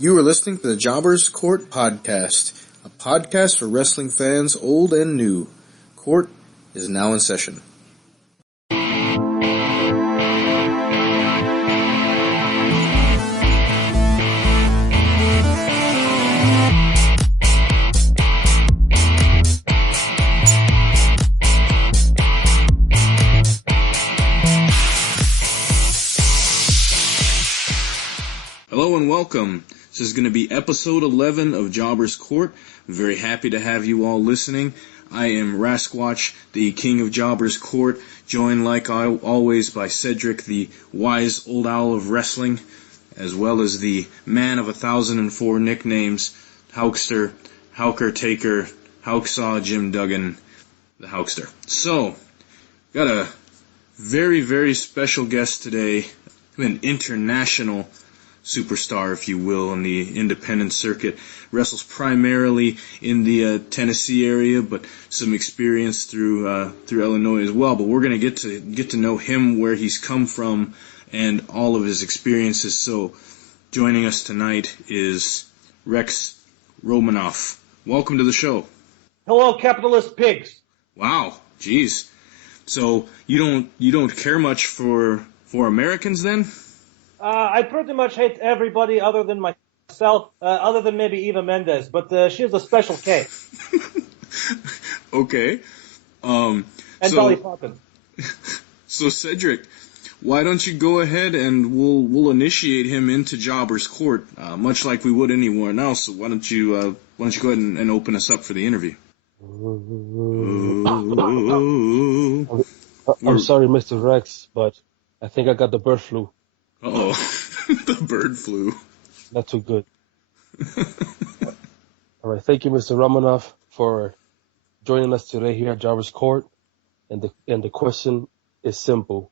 You are listening to the Jobbers Court Podcast, a podcast for wrestling fans old and new. Court is now in session. Hello and welcome. This is going to be episode 11 of Jobbers Court. I'm very happy to have you all listening. I am Rasquatch, the king of Jobbers Court, joined like always by Cedric, the wise old owl of wrestling, as well as the man of 1,004 nicknames, Hawkster, Howker Taker, Hawksaw, Jim Duggan, the Hawkster. So, got a very, very special guest today, an international superstar, if you will, on the independent circuit. Wrestles primarily in the Tennessee area, but some experience through Illinois as well. But we're going to get to know him, where he's come from, and all of his experiences. So, joining us tonight is Rex Romanov. Welcome to the show. Hello, capitalist pigs. Wow, jeez. So you don't care much for Americans then? I pretty much hate everybody other than myself, other than maybe Eva Mendes, but she's a special case. Okay. And Dolly Parton. So Cedric, why don't you go ahead and we'll initiate him into Jobbers Court, much like we would anyone else. So why don't you go ahead and open us up for the interview? I'm sorry, Mr. Rex, but I think I got the bird flu. Uh-oh. The bird flu. Not too good. All right. Thank you, Mr. Romanov, for joining us today here at Jobbers Court. And the question is simple.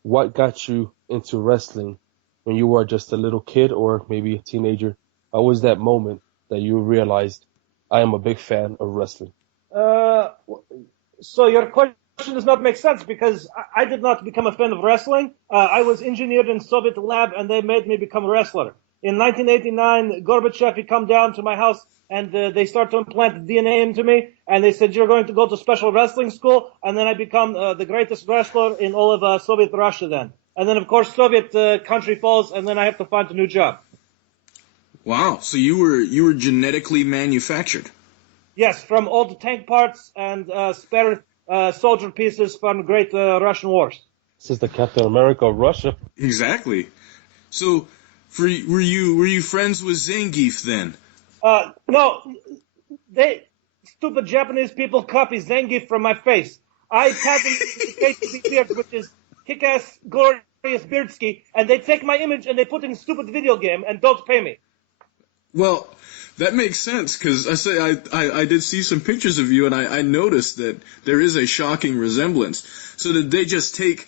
What got you into wrestling when you were just a little kid or maybe a teenager? What was that moment that you realized, I am a big fan of wrestling? So your question does not make sense because I did not become a fan of wrestling. I was engineered in Soviet lab and they made me become a wrestler. In 1989, Gorbachev, he come down to my house and they start to implant DNA into me and they said, you're going to go to special wrestling school, and then I become the greatest wrestler in all of Soviet Russia then. And then, of course, Soviet country falls and then I have to find a new job. Wow, so you were genetically manufactured? Yes, from old tank parts and spare soldier pieces from great Russian wars. This is the Captain America of Russia. Exactly. So, were you friends with Zangief then? No, stupid Japanese people copy Zangief from my face. I patented the KGB beard, which is kick-ass, glorious beardski, and they take my image and they put in a stupid video game and don't pay me. Well, that makes sense, because I did see some pictures of you, and I noticed that there is a shocking resemblance. So did they just take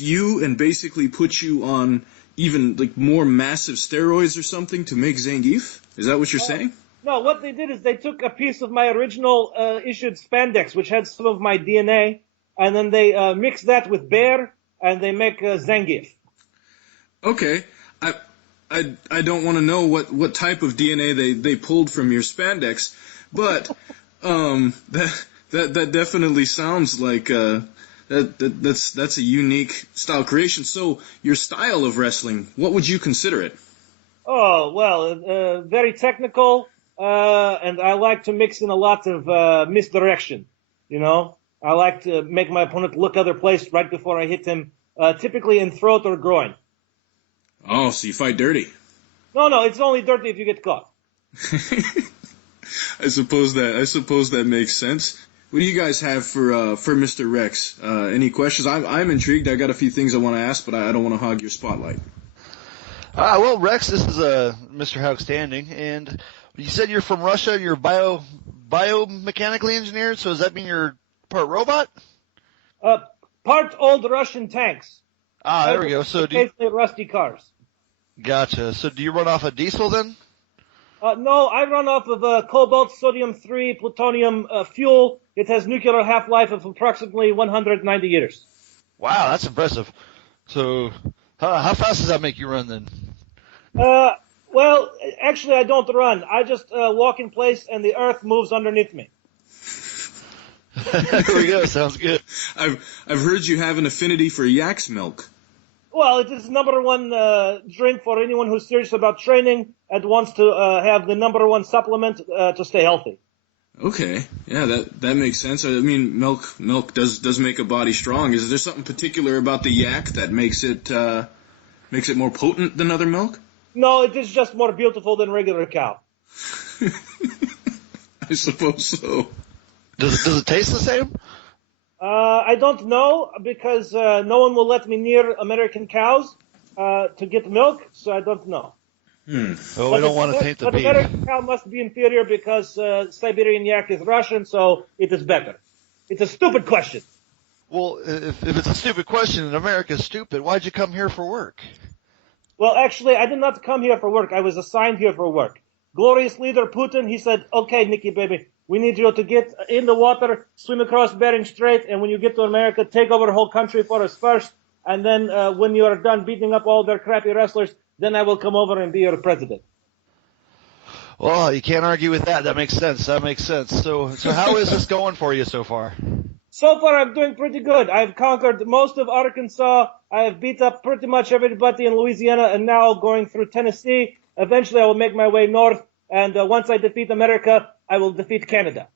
you and basically put you on even like more massive steroids or something to make Zangief? Is that what you're saying? No, what they did is they took a piece of my original issued spandex, which had some of my DNA, and then they mixed that with bear, and they make Zangief. Okay. I don't want to know what type of DNA they pulled from your spandex, but that definitely sounds like that's a unique style creation. So your style of wrestling, what would you consider it? Oh, well, very technical, and I like to mix in a lot of misdirection. You know, I like to make my opponent look other place right before I hit him, typically in throat or groin. Oh, so you fight dirty? No, it's only dirty if you get caught. I suppose that makes sense. What do you guys have for Mr. Rex? Any questions? I'm intrigued. I got a few things I want to ask, but I don't want to hog your spotlight. Well, Rex, this is Mr. Outstanding, and you said you're from Russia. You're biomechanically engineered, so does that mean you're part robot? Part old Russian tanks. There we go. So occasionally rusty cars. Gotcha. So do you run off a diesel then? No, I run off of cobalt, sodium-3, plutonium fuel. It has nuclear half-life of approximately 190 years. Wow, that's impressive. So how fast does that make you run then? Well, actually, I don't run. I just walk in place, and the earth moves underneath me. There we go. Sounds good. I've heard you have an affinity for yak's milk. Well, it is number one drink for anyone who's serious about training and wants to have the number one supplement to stay healthy. Okay, yeah, that makes sense. I mean, milk does make a body strong. Is there something particular about the yak that makes it more potent than other milk? No, it is just more beautiful than regular cow. I suppose so. Does it taste the same? I don't know because no one will let me near American cows to get milk, so I don't know. Oh, we don't want to taint the beef. But American cow must be inferior because Siberian yak is Russian, so it is better. It's a stupid question. Well, if it's a stupid question and America's stupid, why'd you come here for work? Well, actually, I did not come here for work. I was assigned here for work. Glorious leader Putin, he said, okay, Nikki, baby, we need you to get in the water, swim across Bering Strait, and when you get to America, take over the whole country for us first, and then when you are done beating up all their crappy wrestlers, then I will come over and be your president. Well, you can't argue with that. That makes sense. So how is this going for you so far? So far, I'm doing pretty good. I've conquered most of Arkansas. I have beat up pretty much everybody in Louisiana, and now going through Tennessee. Eventually, I will make my way north, and once I defeat America, I will defeat Canada.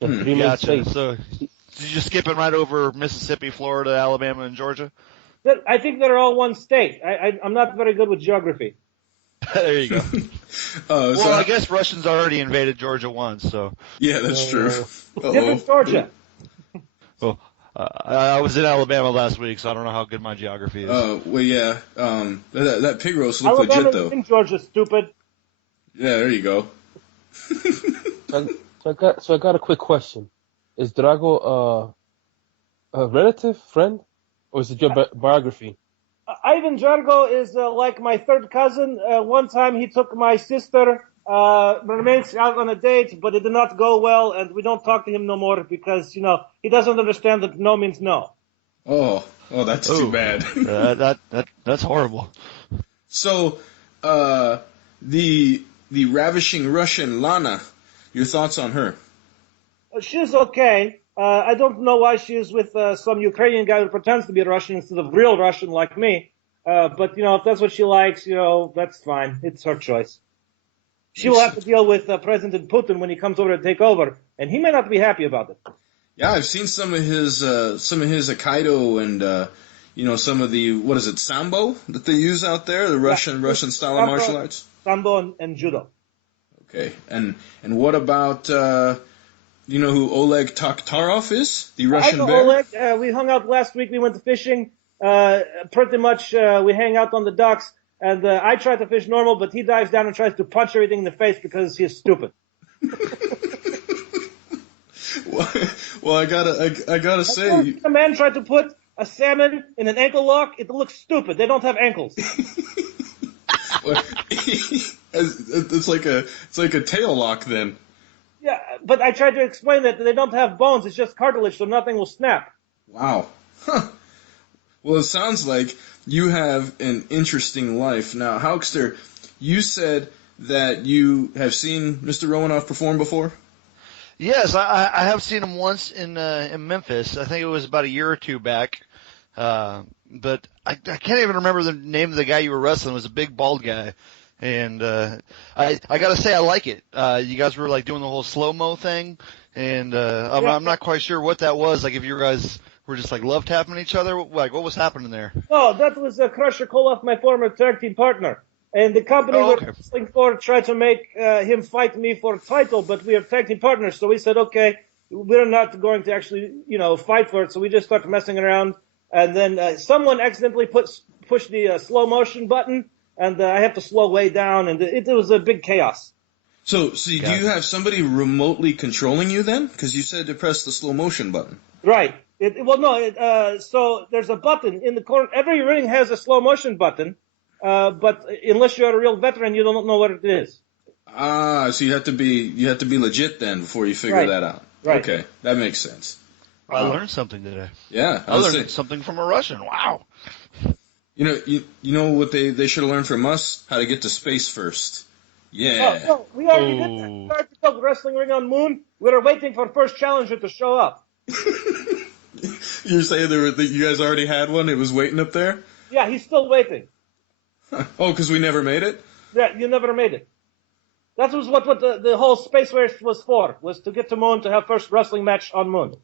Gotcha. So did you just skip it right over Mississippi, Florida, Alabama, and Georgia? I think they're all one state. I'm not very good with geography. There you go. Well, I guess Russians already invaded Georgia once, so. Yeah, that's true. Different Georgia. Well, I was in Alabama last week, so I don't know how good my geography is. Well, yeah. That pig roast looked Alabama legit, though. In Georgia, stupid. Yeah, there you go. So I got a quick question. Is Drago a relative, friend, or is it your biography? Ivan Drago is like my third cousin. One time he took my sister, remains out on a date, but it did not go well, and we don't talk to him no more because, he doesn't understand that no means no. Oh, that's too bad. That's horrible. So, the ravishing Russian Lana, your thoughts on her? She's okay. I don't know why she is with some Ukrainian guy who pretends to be Russian instead of real Russian like me. But, if that's what she likes, that's fine. It's her choice. She will have to deal with President Putin when he comes over to take over, and he may not be happy about it. Yeah, I've seen some of his Aikido and, some of the, what is it, Sambo that they use out there, the Russian style of martial arts? Sambo and Judo. Okay. And what about, you know who Oleg Taktarov is? The Russian bear? Oleg. We hung out last week. We went to fishing. Pretty much we hang out on the docks. And I try to fish normal, but he dives down and tries to punch everything in the face because he's stupid. Well, I gotta say, a man tried to put a salmon in an ankle lock. It looks stupid. They don't have ankles. It's like a tail lock then. Yeah, but I tried to explain that they don't have bones. It's just cartilage, so nothing will snap. Wow. Huh. Well, it sounds like you have an interesting life. Now, Hawkster, you said that you have seen Mr. Romanov perform before? Yes, I have seen him once in Memphis. I think it was about a year or two back. But I can't even remember the name of the guy you were wrestling. It was a big bald guy. And I gotta say I like it. You guys were like doing the whole slow-mo thing, and I'm not quite sure what that was. Like if you guys were just like love tapping each other, like what was happening there? Oh, that was Crusher Koloff, my former tag team partner. And the company we're wrestling for tried to make him fight me for a title, but we are tag team partners, so we said, okay, we're not going to actually, fight for it. So we just started messing around, and then someone accidentally pushed the slow motion button, and I have to slow way down, and it was a big chaos. So do you have somebody remotely controlling you then? Because you said to press the slow motion button. Right. So there's a button in the corner. Every ring has a slow motion button. But unless you're a real veteran, you don't know what it is. Ah, so you have to be legit then before you figure that out. Right. Okay, that makes sense. I learned something today. Yeah, I learned something from a Russian. Wow. You know what they should have learned from us? How to get to space first. Yeah. Oh, no, we already did that. We already built wrestling ring on Moon. We were waiting for first challenger to show up. You're saying you guys already had one? It was waiting up there? Yeah, he's still waiting. Oh, because we never made it? Yeah, you never made it. That was what the whole space race was for, was to get to Moon to have first wrestling match on Moon.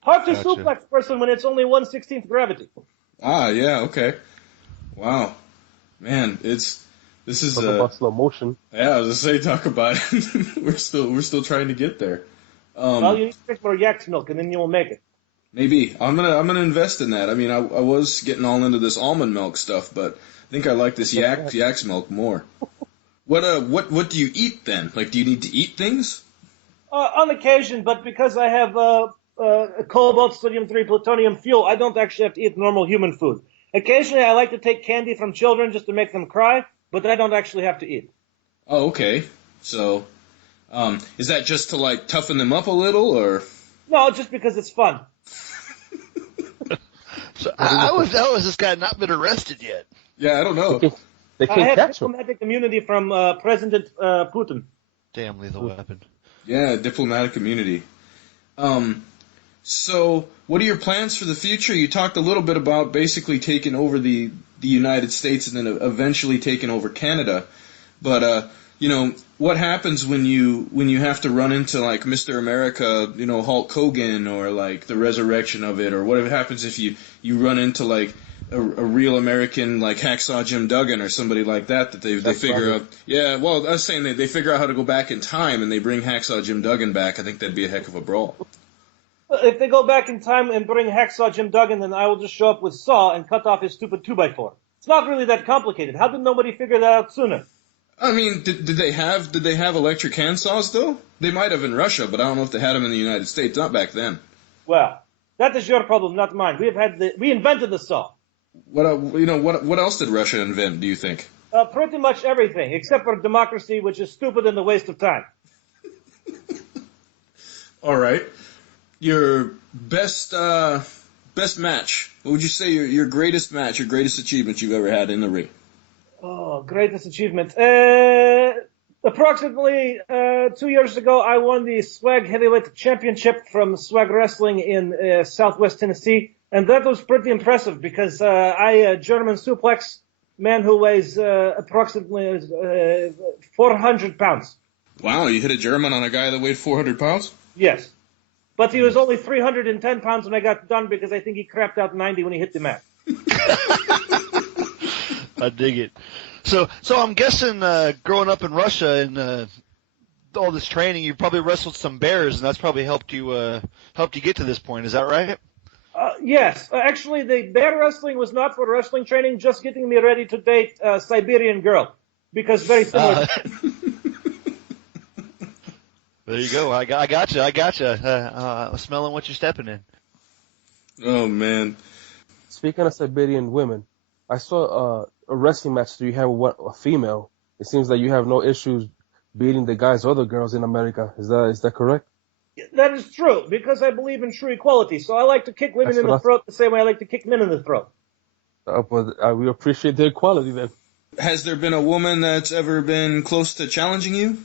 Hard to suplex person when it's only 1/16 gravity. Ah, yeah, okay. Wow. Man, this is Talk about slow motion. Yeah, I was gonna say talk about it. we're still trying to get there. Well, you need to drink more yak's milk and then you will make it. Maybe. I'm gonna invest in that. I mean I was getting all into this almond milk stuff, but I think I like this yak's milk more. What do you eat then? Like, do you need to eat things? On occasion, but because I have cobalt, sodium-3, plutonium fuel, I don't actually have to eat normal human food. Occasionally, I like to take candy from children just to make them cry, but I don't actually have to eat. Oh, okay. So, is that just to like toughen them up a little, or? No, just because it's fun. So how has this guy not been arrested yet? Yeah, I don't know. They I can't have catch him. diplomatic immunity from President Putin. Damn lethal weapon. Yeah, diplomatic immunity. So, what are your plans for the future? You talked a little bit about basically taking over the United States and then eventually taking over Canada. But, what happens when you have to run into, like, Mr. America, Hulk Hogan, or, like, the resurrection of it, or what happens if you run into, like, a real American, like, Hacksaw Jim Duggan or somebody like that they figure out. Yeah, well, I was saying they figure out how to go back in time and they bring Hacksaw Jim Duggan back. I think that'd be a heck of a brawl. If they go back in time and bring Hacksaw Jim Duggan, then I will just show up with saw and cut off his stupid 2x4. It's not really that complicated. How did nobody figure that out sooner? I mean, did they have electric handsaws though? They might have in Russia, but I don't know if they had them in the United States. Not back then. Well, that is your problem, not mine. We invented the saw. What else did Russia invent? Do you think? Pretty much everything, except for democracy, which is stupid and a waste of time. All right. Your best match. What would you say your greatest match, your greatest achievement you've ever had in the ring? Oh, greatest achievement. Approximately 2 years ago, I won the Swag Heavyweight Championship from Swag Wrestling in Southwest Tennessee, and that was pretty impressive because I German suplex man who weighs approximately 400 pounds. Wow, you hit a German on a guy that weighed 400 pounds? Yes. But he was only 310 pounds when I got done because I think he crapped out 90 when he hit the mat. I dig it. So I'm guessing growing up in Russia and all this training, you probably wrestled some bears, and that's probably helped you get to this point. Is that right? Yes. Actually, the bear wrestling was not for wrestling training, just getting me ready to date a Siberian girl. Because very similar. There you go. I gotcha. Smelling what you're stepping in. Oh, man. Speaking of Siberian women, I saw a wrestling match that you have with a female. It seems that you have no issues beating the guys or the girls in America. Is that correct? That is true, because I believe in true equality. So I like to kick women in the throat the same way I like to kick men in the throat. We appreciate the equality then. Has there been a woman that's ever been close to challenging you?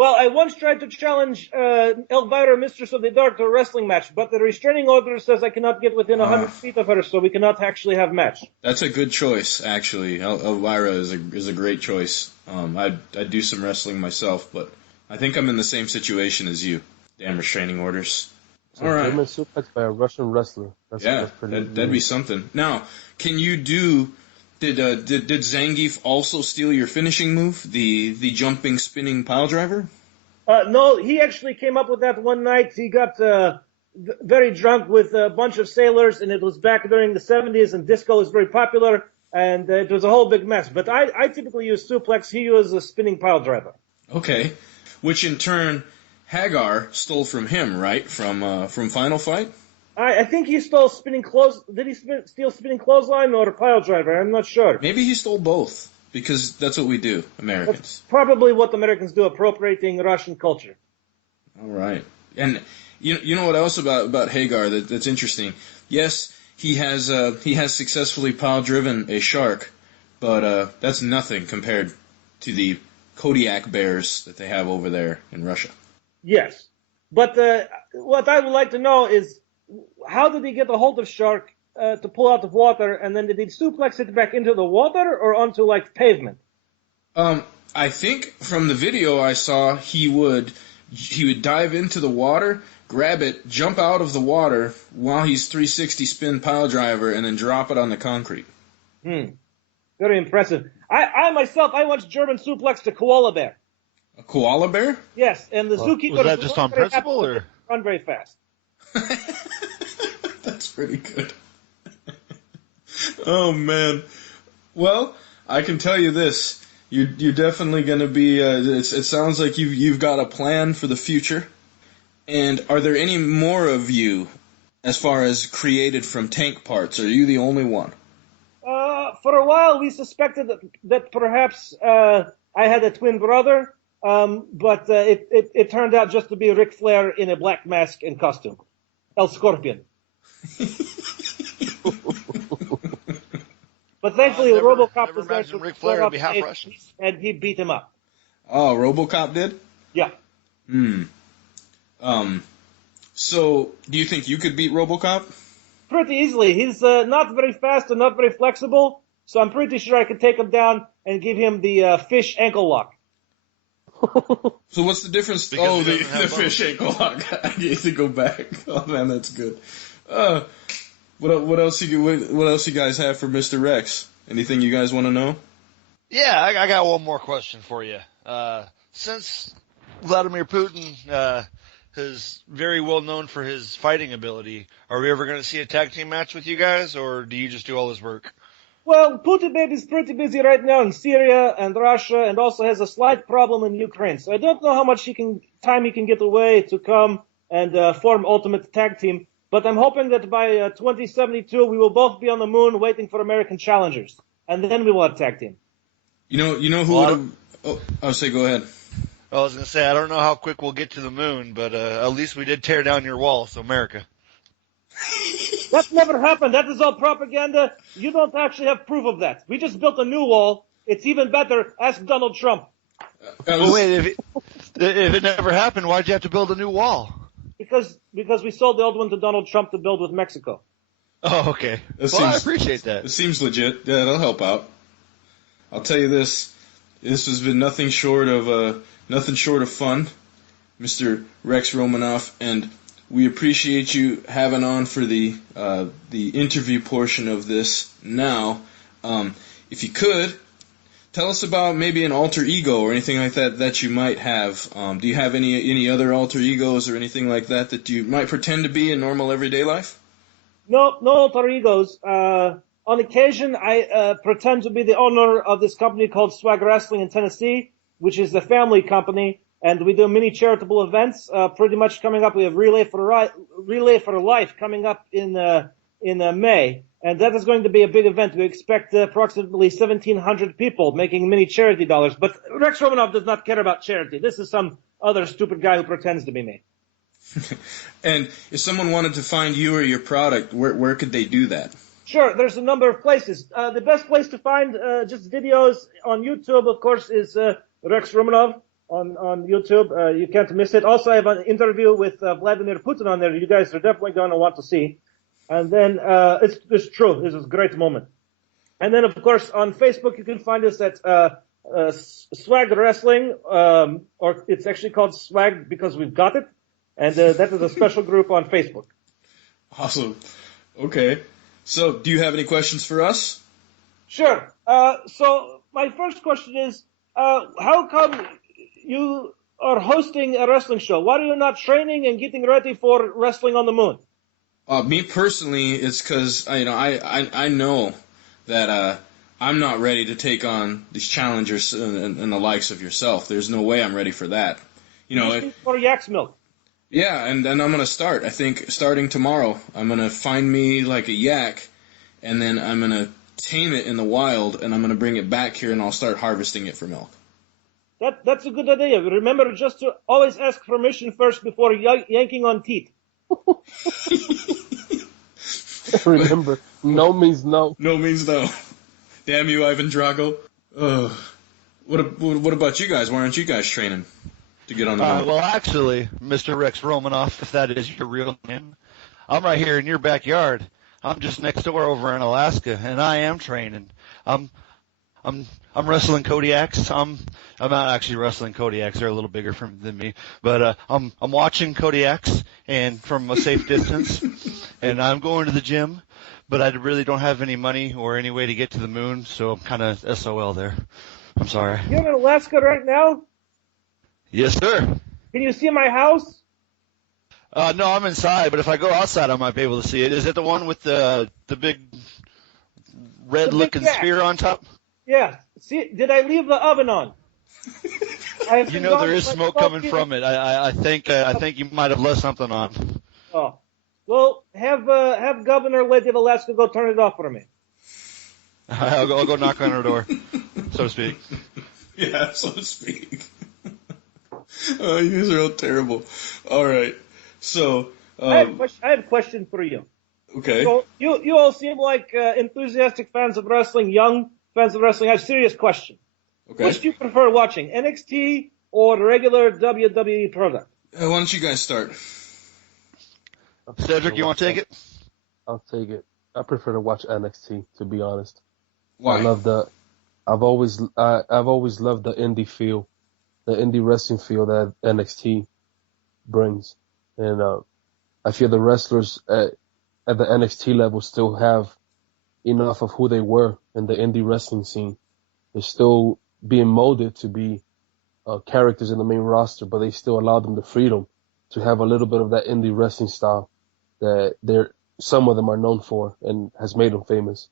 Well, I once tried to challenge Elvira, Mistress of the Dark, to a wrestling match, but the restraining order says I cannot get within 100 feet of her, so we cannot actually have match. That's a good choice, actually. Elvira is a great choice. I'd do some wrestling myself, but I think I'm in the same situation as you. Damn restraining orders. So all right. German suplex by a Russian wrestler. That'd be something. Now, can you do? Did Zangief also steal your finishing move, the jumping, spinning pile driver? No, he actually came up with that one night. He got very drunk with a bunch of sailors, and it was back during the 70s, and disco was very popular, and it was a whole big mess. But I typically use suplex. He used a spinning pile driver. Okay, which in turn Hagar stole from him, right? From Final Fight. I think he stole spinning clothes. Did he steal spinning clothesline or a pile driver? I'm not sure. Maybe he stole both, because that's what we do, Americans. That's probably what Americans do, appropriating Russian culture. All right. And you know what else about Hagar that's interesting? Yes, he has successfully pile-driven a shark, but that's nothing compared to the Kodiak bears that they have over there in Russia. Yes. But what I would like to know is, how did he get a hold of shark to pull out of water, and then did he suplex it back into the water or onto, like, pavement? I think from the video I saw, he would dive into the water, grab it, jump out of the water while he's 360 spin pile driver, and then drop it on the concrete. Very impressive. I myself once German suplexed a koala bear. A koala bear? Yes, and the zookeeper was that just on principle, or run very fast? That's pretty good. Oh man. Well, I can tell you this: you're definitely going to be. It sounds like you've got a plan for the future. And are there any more of you, as far as created from tank parts? Or are you the only one? For a while, we suspected that perhaps I had a twin brother, but it turned out just to be Ric Flair in a black mask and costume, El Scorpion. But thankfully, RoboCop was there to Ric Flair would be half Russian, and he beat him up. Oh, RoboCop did? Yeah. So, do you think you could beat RoboCop? Pretty easily. He's not very fast and not very flexible, so I'm pretty sure I could take him down and give him the fish ankle lock. So what's the difference? Because the fish ankle lock. I need to go back. Oh man, that's good. What else you guys have for Mr. Rex? Anything you guys want to know? Yeah, I got one more question for you. Since Vladimir Putin is very well known for his fighting ability, are we ever going to see a tag team match with you guys, or do you just do all this work? Well, Putin Baby's pretty busy right now in Syria and Russia, and also has a slight problem in Ukraine. So I don't know how much time he can get away to come and form Ultimate Tag Team. But I'm hoping that by 2072 we will both be on the moon waiting for American challengers, and then we will have tag team. You know who would have? Oh, I'll say go ahead. I was going to say, I don't know how quick we'll get to the moon, but at least we did tear down your wall, so America. That never happened. That is all propaganda. You don't actually have proof of that. We just built a new wall. It's even better. Ask Donald Trump. Well, wait, if it never happened, why'd you have to build a new wall? Because we sold the old one to Donald Trump to build with Mexico. Oh, okay. I appreciate that. It seems legit. Yeah, that'll help out. I'll tell you this. This has been nothing short of fun, Mr. Rex Romanov, and we appreciate you having on for the interview portion of this. Now, if you could, tell us about maybe an alter ego or anything like that you might have. Do you have any other alter egos or anything like that you might pretend to be in normal everyday life? No alter egos. On occasion, I pretend to be the owner of this company called Swag Wrestling in Tennessee, which is the family company, and we do many charitable events. Pretty much coming up, we have Relay for Life coming up in May, and that is going to be a big event. We expect approximately 1,700 people making many charity dollars. But Rex Romanov does not care about charity. This is some other stupid guy who pretends to be me. And if someone wanted to find you or your product, where could they do that? Sure, there's a number of places. The best place to find just videos on YouTube, of course, is Rex Romanov on YouTube. You can't miss it. Also, I have an interview with Vladimir Putin on there. You guys are definitely going to want to see. And then it's true. This is a great moment. And then, of course, on Facebook, you can find us at Swag Wrestling, or it's actually called Swag because we've got it. And that is a special group on Facebook. Awesome. Okay. So, do you have any questions for us? Sure. So, my first question is, how come you are hosting a wrestling show? Why are you not training and getting ready for Wrestling on the Moon? Me personally, it's because I know that I'm not ready to take on these challengers and the likes of yourself. There's no way I'm ready for that. For yak's milk. Yeah, and then I'm going to start. I think starting tomorrow, I'm going to find me like a yak, and then I'm going to tame it in the wild, and I'm going to bring it back here, and I'll start harvesting it for milk. That's a good idea. Remember just to always ask permission first before yanking on teeth. Remember, no means no. No means no. Damn you, Ivan Drago. What about you guys? Why aren't you guys training to get on the board? Well, actually, Mr. Rex Romanov, if that is your real name, I'm right here in your backyard. I'm just next door over in Alaska, and I am training. I'm wrestling Kodiaks. I'm not actually wrestling Kodiaks. They're a little bigger than me, but I'm watching Kodiaks and from a safe distance, and I'm going to the gym, but I really don't have any money or any way to get to the moon, so I'm kind of SOL there. I'm sorry. You're in Alaska right now? Yes, sir. Can you see my house? No, I'm inside, but if I go outside, I might be able to see it. Is it the one with the big red-looking sphere on top? Yeah. See, did I leave the oven on? You know there is smoke coming from it. I think you might have left something on. Oh, well, have Governor Lady of Alaska go turn it off for me. I'll go knock on her door, so to speak. Yeah, so to speak. Oh, you guys are all terrible. All right, so I have a question for you. Okay. So you all seem like enthusiastic fans of wrestling, young fans of wrestling. I have a serious question. Okay. Which do you prefer watching, NXT or the regular WWE product? Why don't you guys start? Cedric, you want to take it? I'll take it. I prefer to watch NXT, to be honest. Why? I've always loved the indie feel, the indie wrestling feel that NXT brings, and I feel the wrestlers at the NXT level still have enough of who they were in the indie wrestling scene. They're still being molded to be characters in the main roster, but they still allow them the freedom to have a little bit of that indie wrestling style that some of them are known for and has made them famous.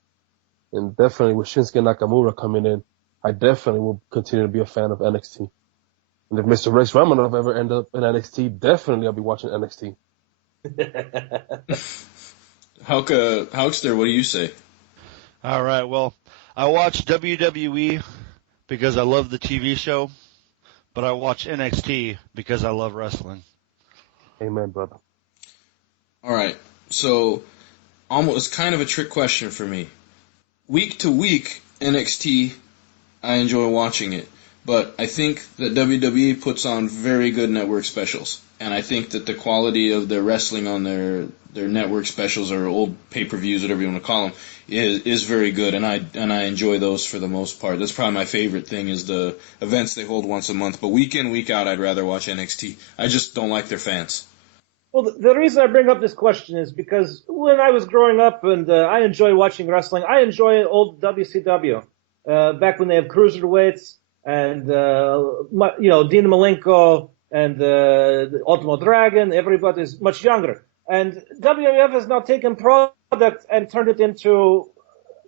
And definitely with Shinsuke Nakamura coming in, I definitely will continue to be a fan of NXT. And if Mr. Rex Romanov ever end up in NXT, definitely I'll be watching NXT. Hulkster, what do you say? All right, well, I watch WWE because I love the TV show, but I watch NXT because I love wrestling. Amen, brother. All right, so almost kind of a trick question for me. Week to week, NXT, I enjoy watching it, but I think that WWE puts on very good network specials, and I think that the quality of their wrestling on their network specials or old pay-per-views, whatever you want to call them, is very good, and I enjoy those for the most part. That's probably my favorite thing is the events they hold once a month, but week in, week out, I'd rather watch NXT. I just don't like their fans. Well, the reason I bring up this question is because when I was growing up and I enjoy watching wrestling, I enjoy old WCW, back when they have cruiserweights and, Dean Malenko and the Ultimo Dragon, everybody's much younger. And WWF has now taken product and turned it into,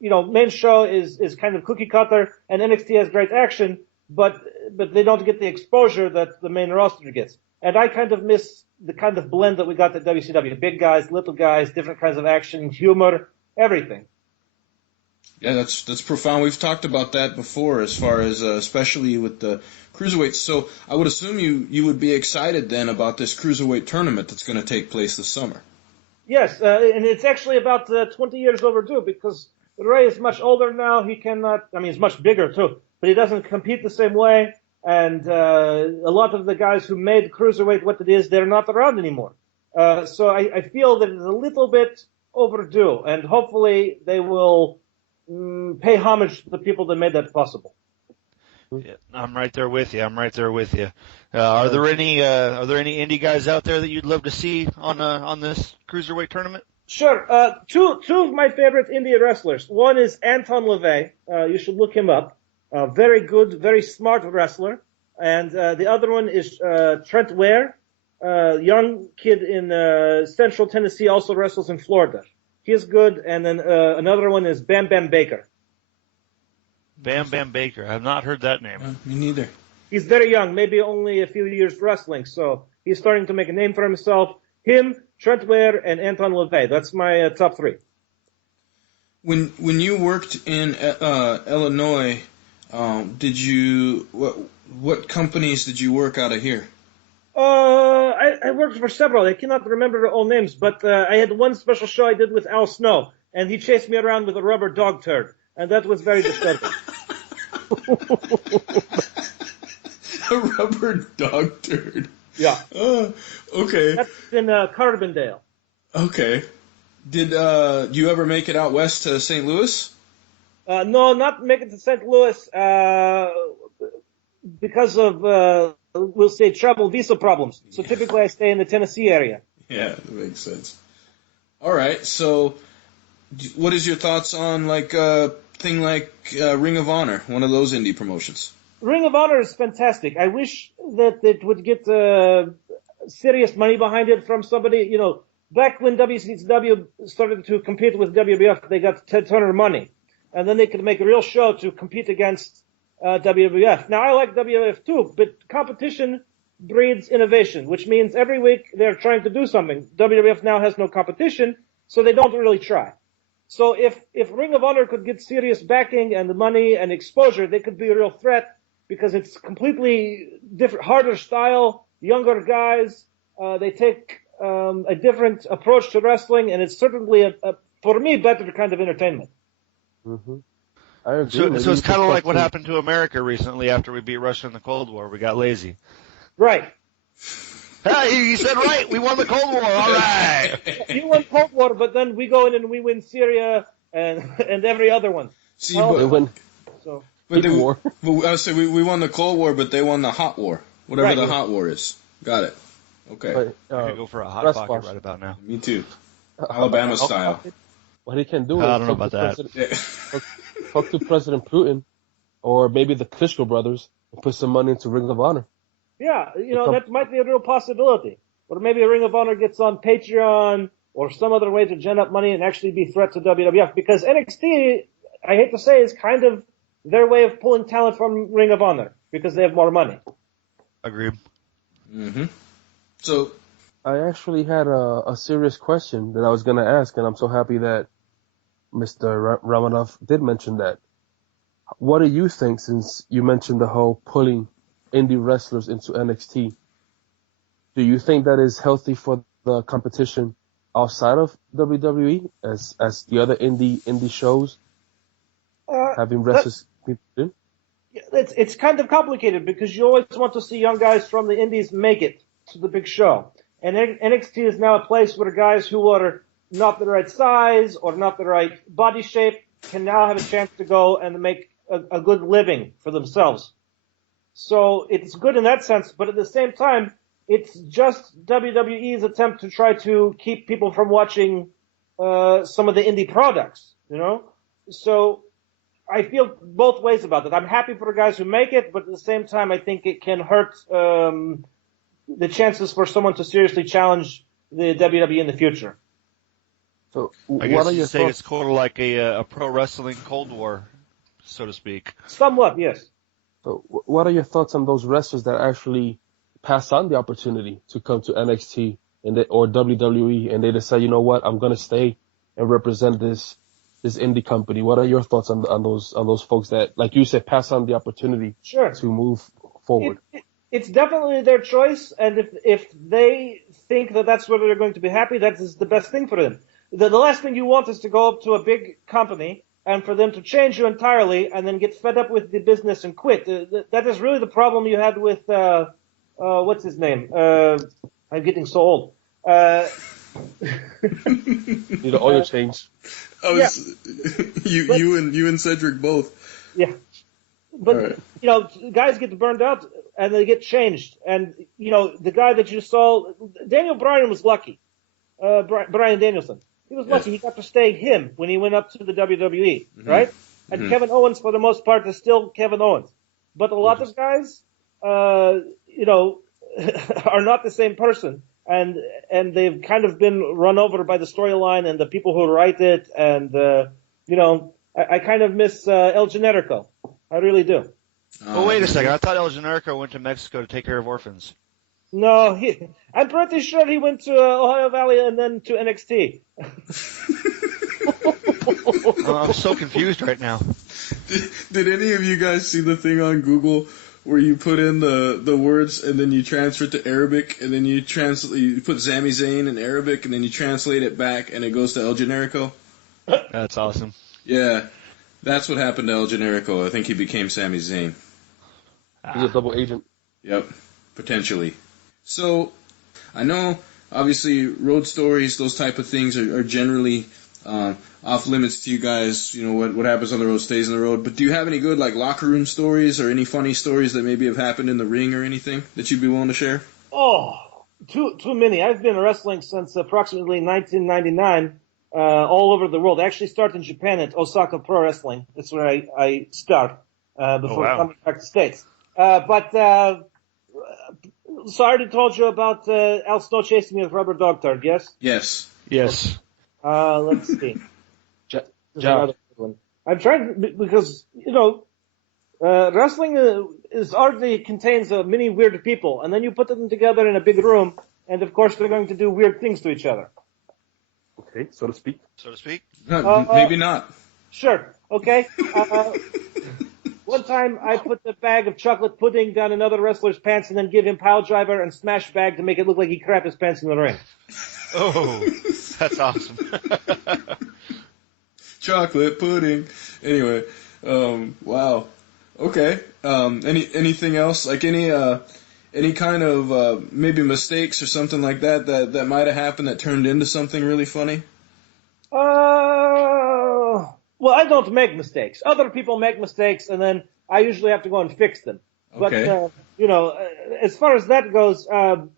main show is kind of cookie cutter and NXT has great action, but they don't get the exposure that the main roster gets. And I kind of miss the kind of blend that we got at WCW. Big guys, little guys, different kinds of action, humor, everything. Yeah, that's profound. We've talked about that before as far as especially with the cruiserweights. So I would assume you would be excited then about this cruiserweight tournament that's going to take place this summer. Yes, and it's actually about 20 years overdue because Ray is much older now. He cannot, he's much bigger too, but he doesn't compete the same way. And a lot of the guys who made cruiserweight what it is, they're not around anymore. So I feel that it's a little bit overdue, and hopefully they will pay homage to the people that made that possible. Yeah, I'm right there with you. Are there any indie guys out there that you'd love to see on this cruiserweight tournament? Sure. Two of my favorite indie wrestlers. One is Anton LaVey. You should look him up. Very good, very smart wrestler. And the other one is Trent Ware, young kid in Central Tennessee, also wrestles in Florida. He's good. And then another one is Bam Bam Baker. Bam Bam Baker. I have not heard that name. Me neither. He's very young, maybe only a few years wrestling, so he's starting to make a name for himself. Him, Trent Ware, and Anton LaVey. That's my top three. When you worked in Illinois, what companies did you work out of here? I worked for several. I cannot remember their own names, but I had one special show I did with Al Snow, and he chased me around with a rubber dog turd, and that was very disturbing. A rubber dog turd. Yeah. Okay. That's in Carbondale. Okay. Did you ever make it out west to St. Louis? No, not make it to St. Louis because of, we'll say, travel visa problems. So typically I stay in the Tennessee area. Yeah, that makes sense. All right, so what is your thoughts on like a thing like Ring of Honor, one of those indie promotions? Ring of Honor is fantastic. I wish that it would get serious money behind it from somebody. You know, back when WCW started to compete with WWF, they got Ted Turner money. And then they could make a real show to compete against WWF. Now, I like WWF too, but competition breeds innovation, which means every week they're trying to do something. WWF now has no competition, so they don't really try. So if Ring of Honor could get serious backing and money and exposure, they could be a real threat because it's completely different, harder style, younger guys. They take a different approach to wrestling, and it's certainly, for me, better kind of entertainment. Mm-hmm. I agree. So it's kind of like what happened to America recently after we beat Russia in the Cold War. We got lazy. Right. Hey, you said right. We won the Cold War. All right. You won Cold War, but then we go in and we win Syria and every other one. See, they win. So. But they, war. But I say we won the Cold War, but they won the Hot War, whatever the Hot War is. Got it. Okay. But, I could go for a hot pocket right about now. Me too. Alabama style. What he can do I don't know about that. Talk to President Putin, or maybe the Klitschko brothers, and put some money into Ring of Honor. Yeah, you know, that might be a real possibility. Or maybe a Ring of Honor gets on Patreon or some other way to gen up money and actually be a threat to WWF. Because NXT, I hate to say, is kind of their way of pulling talent from Ring of Honor because they have more money. Agreed. Mm-hmm. So I actually had a serious question that I was going to ask, and I'm so happy that Mr. Romanov did mention that. What do you think, since you mentioned the whole pulling indie wrestlers into NXT? Do you think that is healthy for the competition outside of WWE as the other indie shows having wrestlers people in? It's kind of complicated because you always want to see young guys from the indies make it to the big show. And NXT is now a place where guys who are not the right size or not the right body shape can now have a chance to go and make a good living for themselves. So it's good in that sense, but at the same time, it's just WWE's attempt to try to keep people from watching some of the indie products, you know? So I feel both ways about it. I'm happy for the guys who make it, but at the same time, I think it can hurt the chances for someone to seriously challenge the WWE in the future. So, I guess you say it's sort of like a pro wrestling Cold War, so to speak. Somewhat, yes. So, what are your thoughts on those wrestlers that actually pass on the opportunity to come to NXT or WWE, and they decide, you know what, I'm going to stay and represent this indie company? What are your thoughts on those folks that, like you said, pass on the opportunity to move forward? It's definitely their choice, and if they think that that's where they're going to be happy, that is the best thing for them. The last thing you want is to go up to a big company and for them to change you entirely and then get fed up with the business and quit. That is really the problem you had with, what's his name? I'm getting so old. Need an oil change. You and Cedric both. Yeah. But, you know, guys get burned out and they get changed. And, you know, the guy that you saw, Daniel Bryan was lucky. Bryan Danielson. He was lucky. He got to stay him when he went up to the WWE, right? And Kevin Owens, for the most part, is still Kevin Owens. But a lot of guys, you know, are not the same person. And they've kind of been run over by the storyline and the people who write it. And, you know, I kind of miss El Generico. I really do. Well, wait a second. I thought El Generico went to Mexico to take care of orphans. No, I'm pretty sure he went to Ohio Valley and then to NXT. I'm so confused right now. Did any of you guys see the thing on Google where you put in the words and then you transfer it to Arabic and then you put Sami Zayn in Arabic and then you translate it back and it goes to El Generico? That's awesome. Yeah, that's what happened to El Generico. I think he became Sami Zayn. He's a double agent. Yep, potentially. So, I know, obviously, road stories, those type of things are generally off limits to you guys. You know, what happens on the road stays on the road. But do you have any good, like, locker room stories or any funny stories that maybe have happened in the ring or anything that you'd be willing to share? Oh, too many. I've been wrestling since approximately 1999. All over the world. I actually started in Japan at Osaka Pro Wrestling. That's where I start before coming back to the States. So I already told you about Al Snow chasing me with rubber dog turd, yes? Yes. Yes. Let's see. John. I'm trying to, because, wrestling is already contains many weird people, and then you put them together in a big room, and of course they're going to do weird things to each other. Okay, so to speak. So to speak? Maybe not. Sure. Okay. One time I put the bag of chocolate pudding down another wrestler's pants and then give him pile driver and smash bag to make it look like he crapped his pants in the ring. Oh, that's awesome. Chocolate pudding. Anyway, wow. Okay. Anything else? Like any kind of maybe mistakes or something like that might have happened that turned into something really funny? Well, I don't make mistakes. Other people make mistakes, and then I usually have to go and fix them. Okay. But as far as that goes, the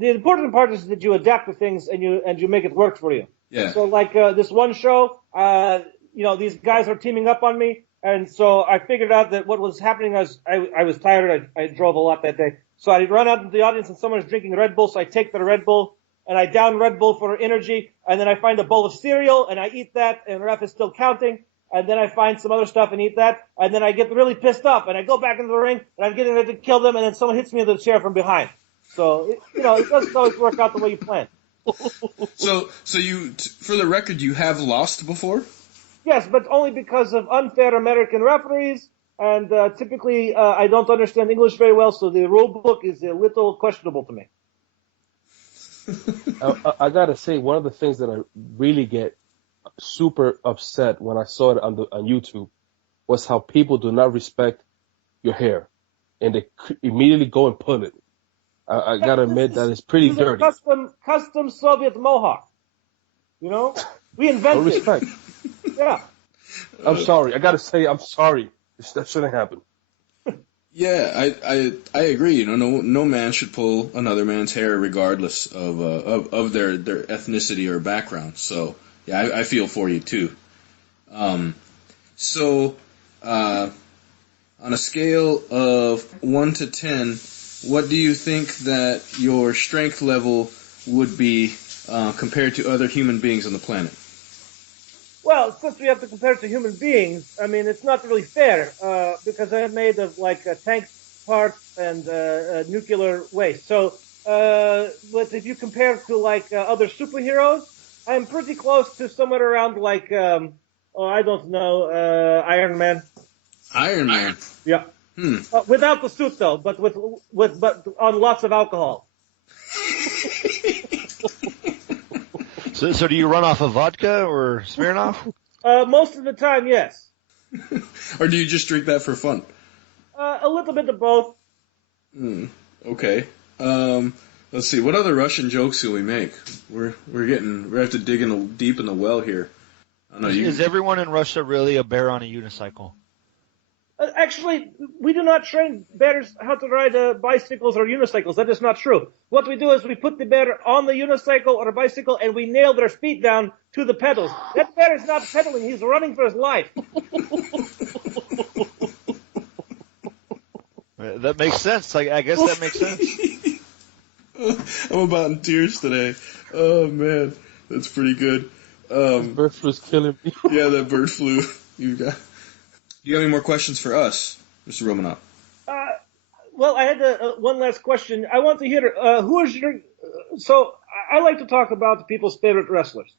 important part is that you adapt to things and you make it work for you. Yeah. So like this one show, these guys are teaming up on me. And so I figured out that what was happening was I was tired. I drove a lot that day. So I run out into the audience and someone is drinking Red Bull. So I take the Red Bull and I down Red Bull for energy. And then I find a bowl of cereal and I eat that and the ref is still counting. And then I find some other stuff and eat that. And then I get really pissed off and I go back into the ring and I'm getting ready to kill them. And then someone hits me with a chair from behind. So, it doesn't always work out the way you plan. So you, for the record, you have lost before? Yes, but only because of unfair American referees, and typically I don't understand English very well, so the rule book is a little questionable to me. I gotta say, one of the things that I really get super upset when I saw it on YouTube was how people do not respect your hair, and they immediately go and pull it. I gotta admit that it's pretty dirty. Custom Soviet mohawk. We invented. No respect. Yeah. I'm sorry. I gotta say, I'm sorry. That shouldn't happen. Yeah, I agree. No man should pull another man's hair regardless of their ethnicity or background. So yeah, I feel for you too. So on a scale of 1 to 10, what do you think that your strength level would be compared to other human beings on the planet? Well, since we have to compare it to human beings, I mean, it's not really fair, because I'm made of, tank parts and nuclear waste. So, but if you compare it to, other superheroes, I'm pretty close to somewhere around, I don't know, Iron Man. Iron Man? Yeah. Without the suit, though, but but on lots of alcohol. So do you run off of vodka or Smirnoff? Most of the time, yes. Or do you just drink that for fun? A little bit of both. Okay. Let's see. What other Russian jokes can we make? We have to dig deep in the well here. I don't know, Is everyone in Russia really a bear on a unicycle? Actually, we do not train bears how to ride bicycles or unicycles. That is not true. What we do is we put the bear on the unicycle or a bicycle and we nail their feet down to the pedals. That bear is not pedaling. He's running for his life. That makes sense. I guess that makes sense. I'm about in tears today. Oh, man. That's pretty good. Bird flu's killing me. Yeah, that bird flu you got. Do you have any more questions for us, Mr. Romanov? Well, I had one last question. I want to hear, who is your... So, I like to talk about people's favorite wrestlers.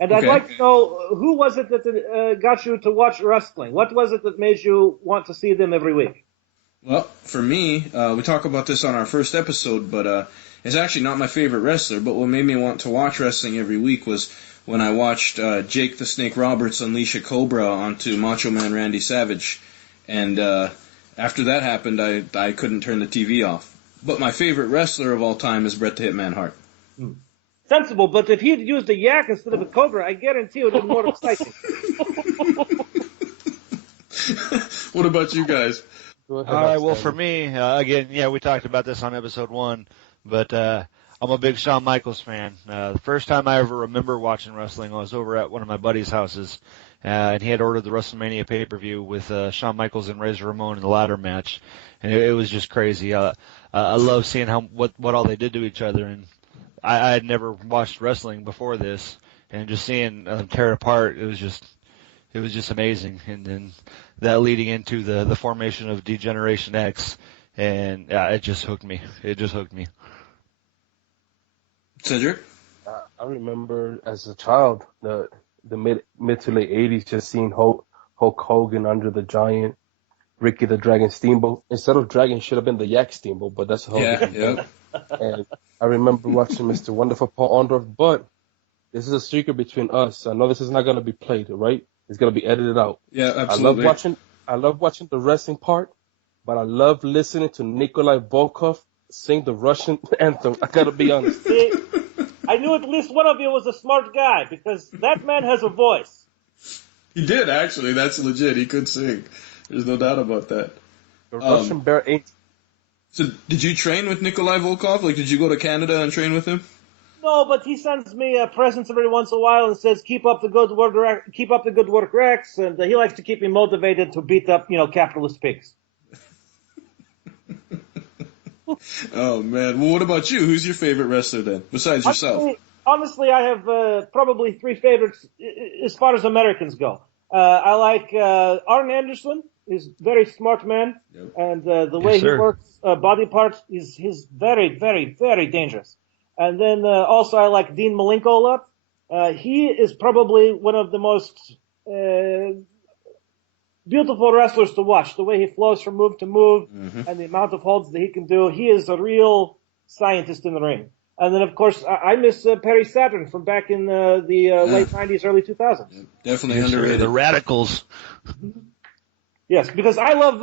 And I'd like to know, who was it that got you to watch wrestling? What was it that made you want to see them every week? Well, for me, we talk about this on our first episode, but it's actually not my favorite wrestler. But what made me want to watch wrestling every week was when I watched Jake the Snake Roberts unleash a cobra onto Macho Man Randy Savage. And after that happened, I couldn't turn the TV off. But my favorite wrestler of all time is Bret the Hitman Hart. Sensible, but if he'd used a yak instead of a cobra, I guarantee it would have been more exciting. What about you guys? All right, well, for me, again, yeah, we talked about this on episode 1, but I'm a big Shawn Michaels fan. The first time I ever remember watching wrestling, I was over at one of my buddies' houses, and he had ordered the WrestleMania pay-per-view with Shawn Michaels and Razor Ramon in the ladder match, and it was just crazy. I love seeing what all they did to each other, and I had never watched wrestling before this, and just seeing them tear it apart, it was just amazing. And then that leading into the formation of Degeneration X, and it just hooked me. Cedric? I remember as a child the mid to late 80s just seeing Hulk Hogan under the Giant, Ricky the Dragon Steamboat. Instead of Dragon, should have been the Yak Steamboat, but that's a whole different thing. And I remember watching Mr. Wonderful Paul Orndorff, but this is a secret between us. I know this is not going to be played, right? It's going to be edited out. Yeah, absolutely. I love watching the wrestling part, but I love listening to Nikolai Volkov sing the Russian anthem. I got to be honest. See, I knew at least one of you was a smart guy, because that man has a voice. He did, actually. That's legit. He could sing. There's no doubt about that. The Russian bear ain't. So, did you train with Nikolai Volkov? Like, did you go to Canada and train with him? No, but he sends me presents every once in a while and says, "Keep up the good work, Rex." And he likes to keep me motivated to beat up, capitalist pigs. Oh man. Well, what about you? Who's your favorite wrestler then, besides yourself? Honestly, I have probably 3 favorites as far as Americans go. I like Arn Anderson. He's a very smart man, and the way he works body parts is very, very, very dangerous. And then also I like Dean Malenko a lot. He is probably one of the most beautiful wrestlers to watch. The way he flows from move to move, and the amount of holds that he can do. He is a real scientist in the ring. And then, of course, I miss Perry Saturn from back in the late 90s, early 2000s. Definitely underrated. The Radicals. Yes, because I love,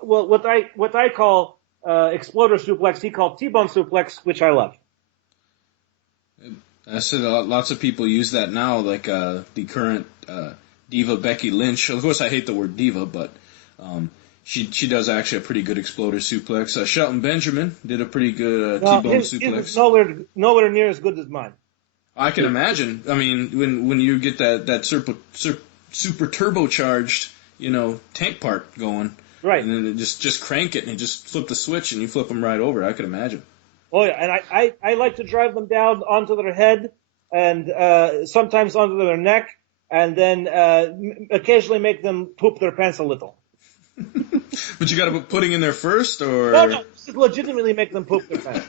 what I call exploder suplex, he called T-bone suplex, which I love. I said lots of people use that now, like the current diva Becky Lynch. Of course, I hate the word diva, but she does actually a pretty good exploder suplex. Shelton Benjamin did a pretty good T-bone suplex. His nowhere near as good as mine. I can imagine. I mean, when you get that super turbocharged, tank part going, right? And then it just crank it and you just flip the switch and you flip them right over. I could imagine. Oh yeah, and I like to drive them down onto their head and sometimes onto their neck, and then occasionally make them poop their pants a little. But you got to put pudding in there first, or no, legitimately make them poop their pants.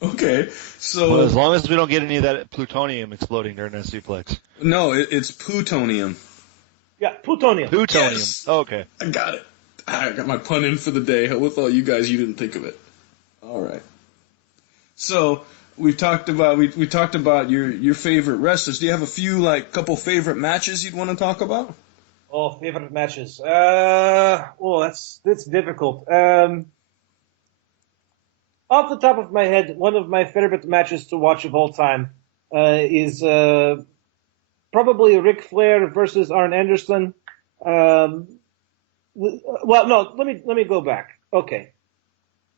Okay, so well, as long as we don't get any of that plutonium exploding during that suplex. No, it's plutonium. Yeah, plutonium. Plutonium. Yes. Oh, okay. I got it. I got my pun in for the day. With all you guys, you didn't think of it. All right. So we talked about your favorite wrestlers. Do you have a few couple favorite matches you'd want to talk about? Oh, favorite matches. That's difficult. Off the top of my head, one of my favorite matches to watch of all time is probably Ric Flair versus Arn Anderson. Well, no, let me go back. Okay.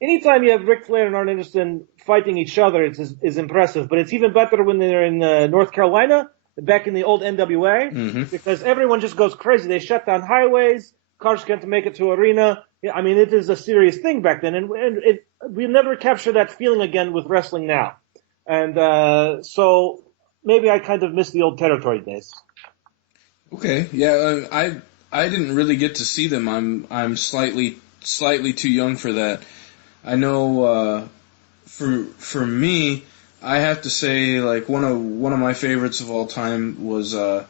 Anytime you have Ric Flair and Arn Anderson fighting each other, it's impressive. But it's even better when they're in North Carolina, back in the old NWA, because everyone just goes crazy. They shut down highways. Cars can't make it to arena. I mean, it is a serious thing back then, and we never capture that feeling again with wrestling now. And so maybe I kind of miss the old territory days. Okay, yeah, I didn't really get to see them. I'm slightly too young for that. I know for me, I have to say, like, one of my favorites of all time was the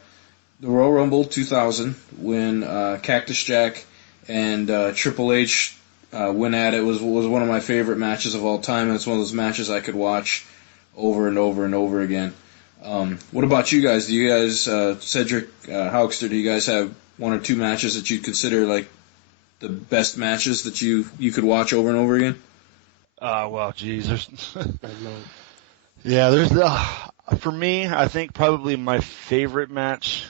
Royal Rumble 2000 when Cactus Jack and Triple H went at it. Was one of my favorite matches of all time, and it's one of those matches I could watch over and over and over again. What about you guys? Do you guys, Cedric, Hoekster, do you guys have one or two matches that you consider like the best matches that you could watch over and over again? Well, geez, there's for me, I think probably my favorite match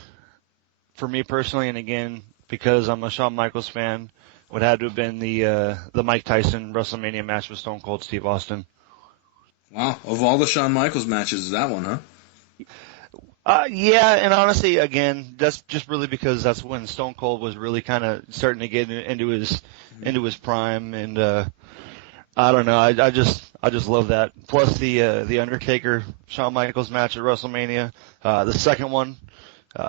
for me personally, and again, because I'm a Shawn Michaels fan, would have to have been the Mike Tyson WrestleMania match with Stone Cold Steve Austin. Wow, of all the Shawn Michaels matches, is that one, huh? Yeah, and honestly, again, that's just really because that's when Stone Cold was really kind of starting to get into his prime, and I don't know, I just love that. Plus the Undertaker Shawn Michaels match at WrestleMania, the second one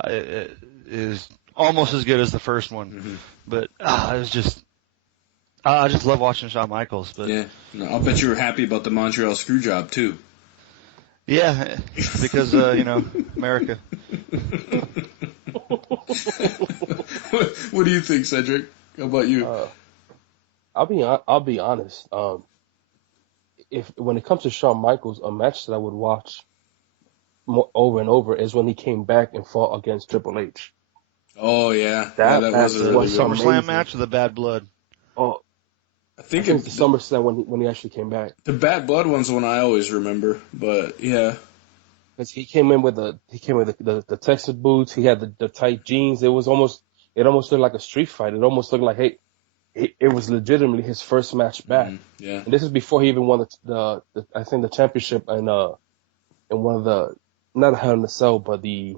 it is almost as good as the first one, but it was just. I just love watching Shawn Michaels, but yeah, no, I'll bet you were happy about the Montreal Screwjob too. Yeah, because America. What do you think, Cedric? How about you? I'll be honest. When it comes to Shawn Michaels, a match that I would watch over and over is when he came back and fought against Triple H. Oh yeah, that was a really good SummerSlam match or the Bad Blood. Oh, I think the SummerSlam when he actually came back. The Bad Blood one's the one I always remember, but yeah. Because he came in with the Texas boots. He had the tight jeans. It almost looked like a street fight. It almost looked like it was legitimately his first match back. Yeah. And this is before he even won the I think the championship in one of the, not Hell in a Cell, but the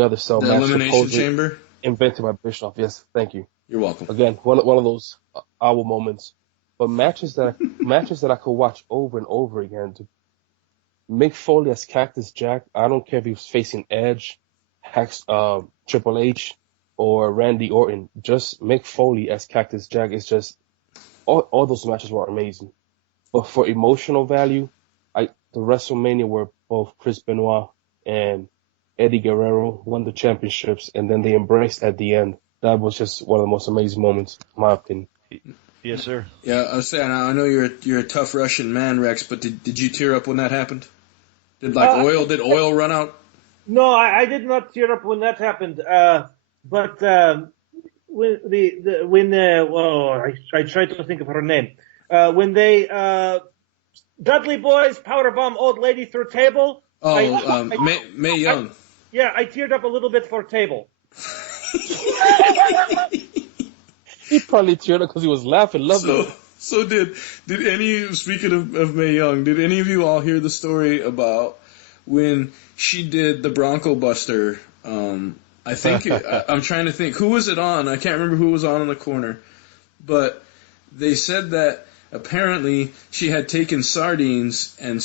other cell match. The Elimination Chamber? Invented by Bischoff. Yes, thank you. You're welcome. Again, one of those hour moments. But matches that I could watch over and over again. Mick Foley as Cactus Jack. I don't care if he was facing Edge, Triple H, or Randy Orton. Just Mick Foley as Cactus Jack is just all those matches were amazing. But for emotional value, the WrestleMania where both Chris Benoit and Eddie Guerrero won the championships, and then they embraced at the end. That was just one of the most amazing moments, in my opinion. Yes, sir. Yeah, I was saying, I know you're a tough Russian man, Rex, but did you tear up when that happened? Did oil run out? No, I did not tear up when that happened. But when I tried to think of her name. When they Dudley Boys powerbomb old lady through table. Mae Young. I teared up a little bit for table. He probably teared up because he was laughing, loving it. So did any, speaking of Mae Young, did any of you all hear the story about when she did the Bronco Buster? I think I'm trying to think, who was it on? I can't remember who was on in the corner, but they said that apparently she had taken sardines and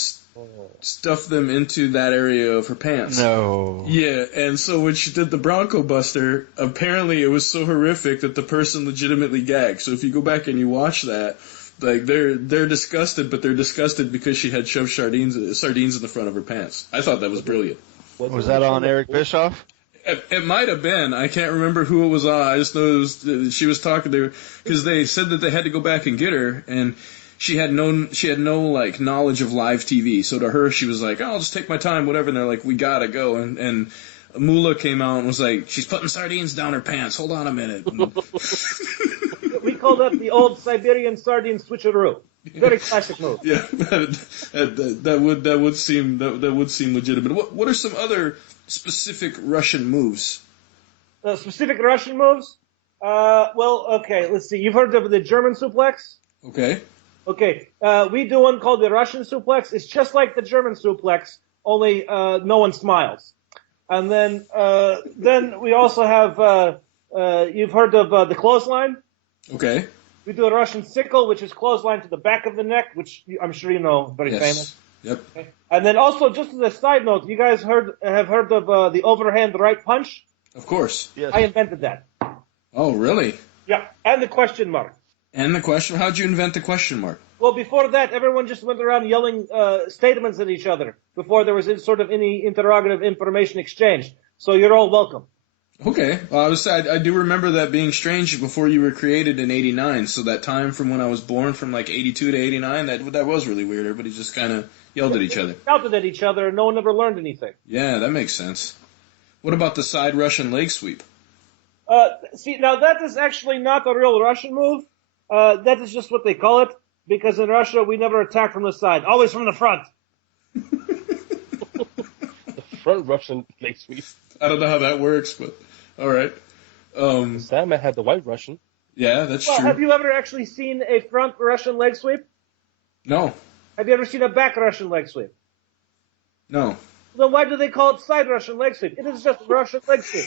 stuffed them into that area of her pants. No. Yeah, and so when she did the Bronco Buster, apparently it was so horrific that the person legitimately gagged. So if you go back and you watch that, like they're disgusted, but they're disgusted because she had shoved sardines in the front of her pants. I thought that was brilliant. Was that on Eric Bischoff? It might have been. I can't remember who it was on. I just know she was talking to, because they said that they had to go back and get her, and she had no like knowledge of live TV. So to her, she was like, "Oh, I'll just take my time, whatever." And they're like, "We gotta go." And Moolah came out and was like, "She's putting sardines down her pants. Hold on a minute." We call that the old Siberian sardine switcheroo. Very classic move. Yeah, that would seem legitimate. What are some other specific Russian moves? Specific Russian moves? Okay, let's see. You've heard of the German suplex? Okay. Okay, we do one called the Russian suplex. It's just like the German suplex, only no one smiles. And then we also have, you've heard of the clothesline? Okay. We do a Russian sickle, which is clothesline to the back of the neck, which I'm sure you know, very famous. Yep. Okay. And then also, just as a side note, you guys have heard of the overhand right punch? Of course. Yes. I invented that. Oh, really? Yeah, and the question mark. And the question? How'd you invent the question mark? Well, before that, everyone just went around yelling statements at each other before there was any interrogative information exchange. So you're all welcome. Okay. Well, I do remember that being strange before you were created in '89. So that time from when I was born, from like '82 to '89, that was really weird. Everybody just kind of yelled at each other. Shouted at each other, and no one ever learned anything. Yeah, that makes sense. What about the side Russian leg sweep? See, now that is actually not a real Russian move. That is just what they call it, because in Russia we never attack from the side, always from the front. The front Russian leg sweep. I don't know how that works, but all right. Sandman had the white Russian. Yeah, that's Well, true. have you ever actually seen a front Russian leg sweep? No, Have you ever seen a back Russian leg sweep? no. Then why do they call it side Russian leg sweep? It is just Russian leg sweep.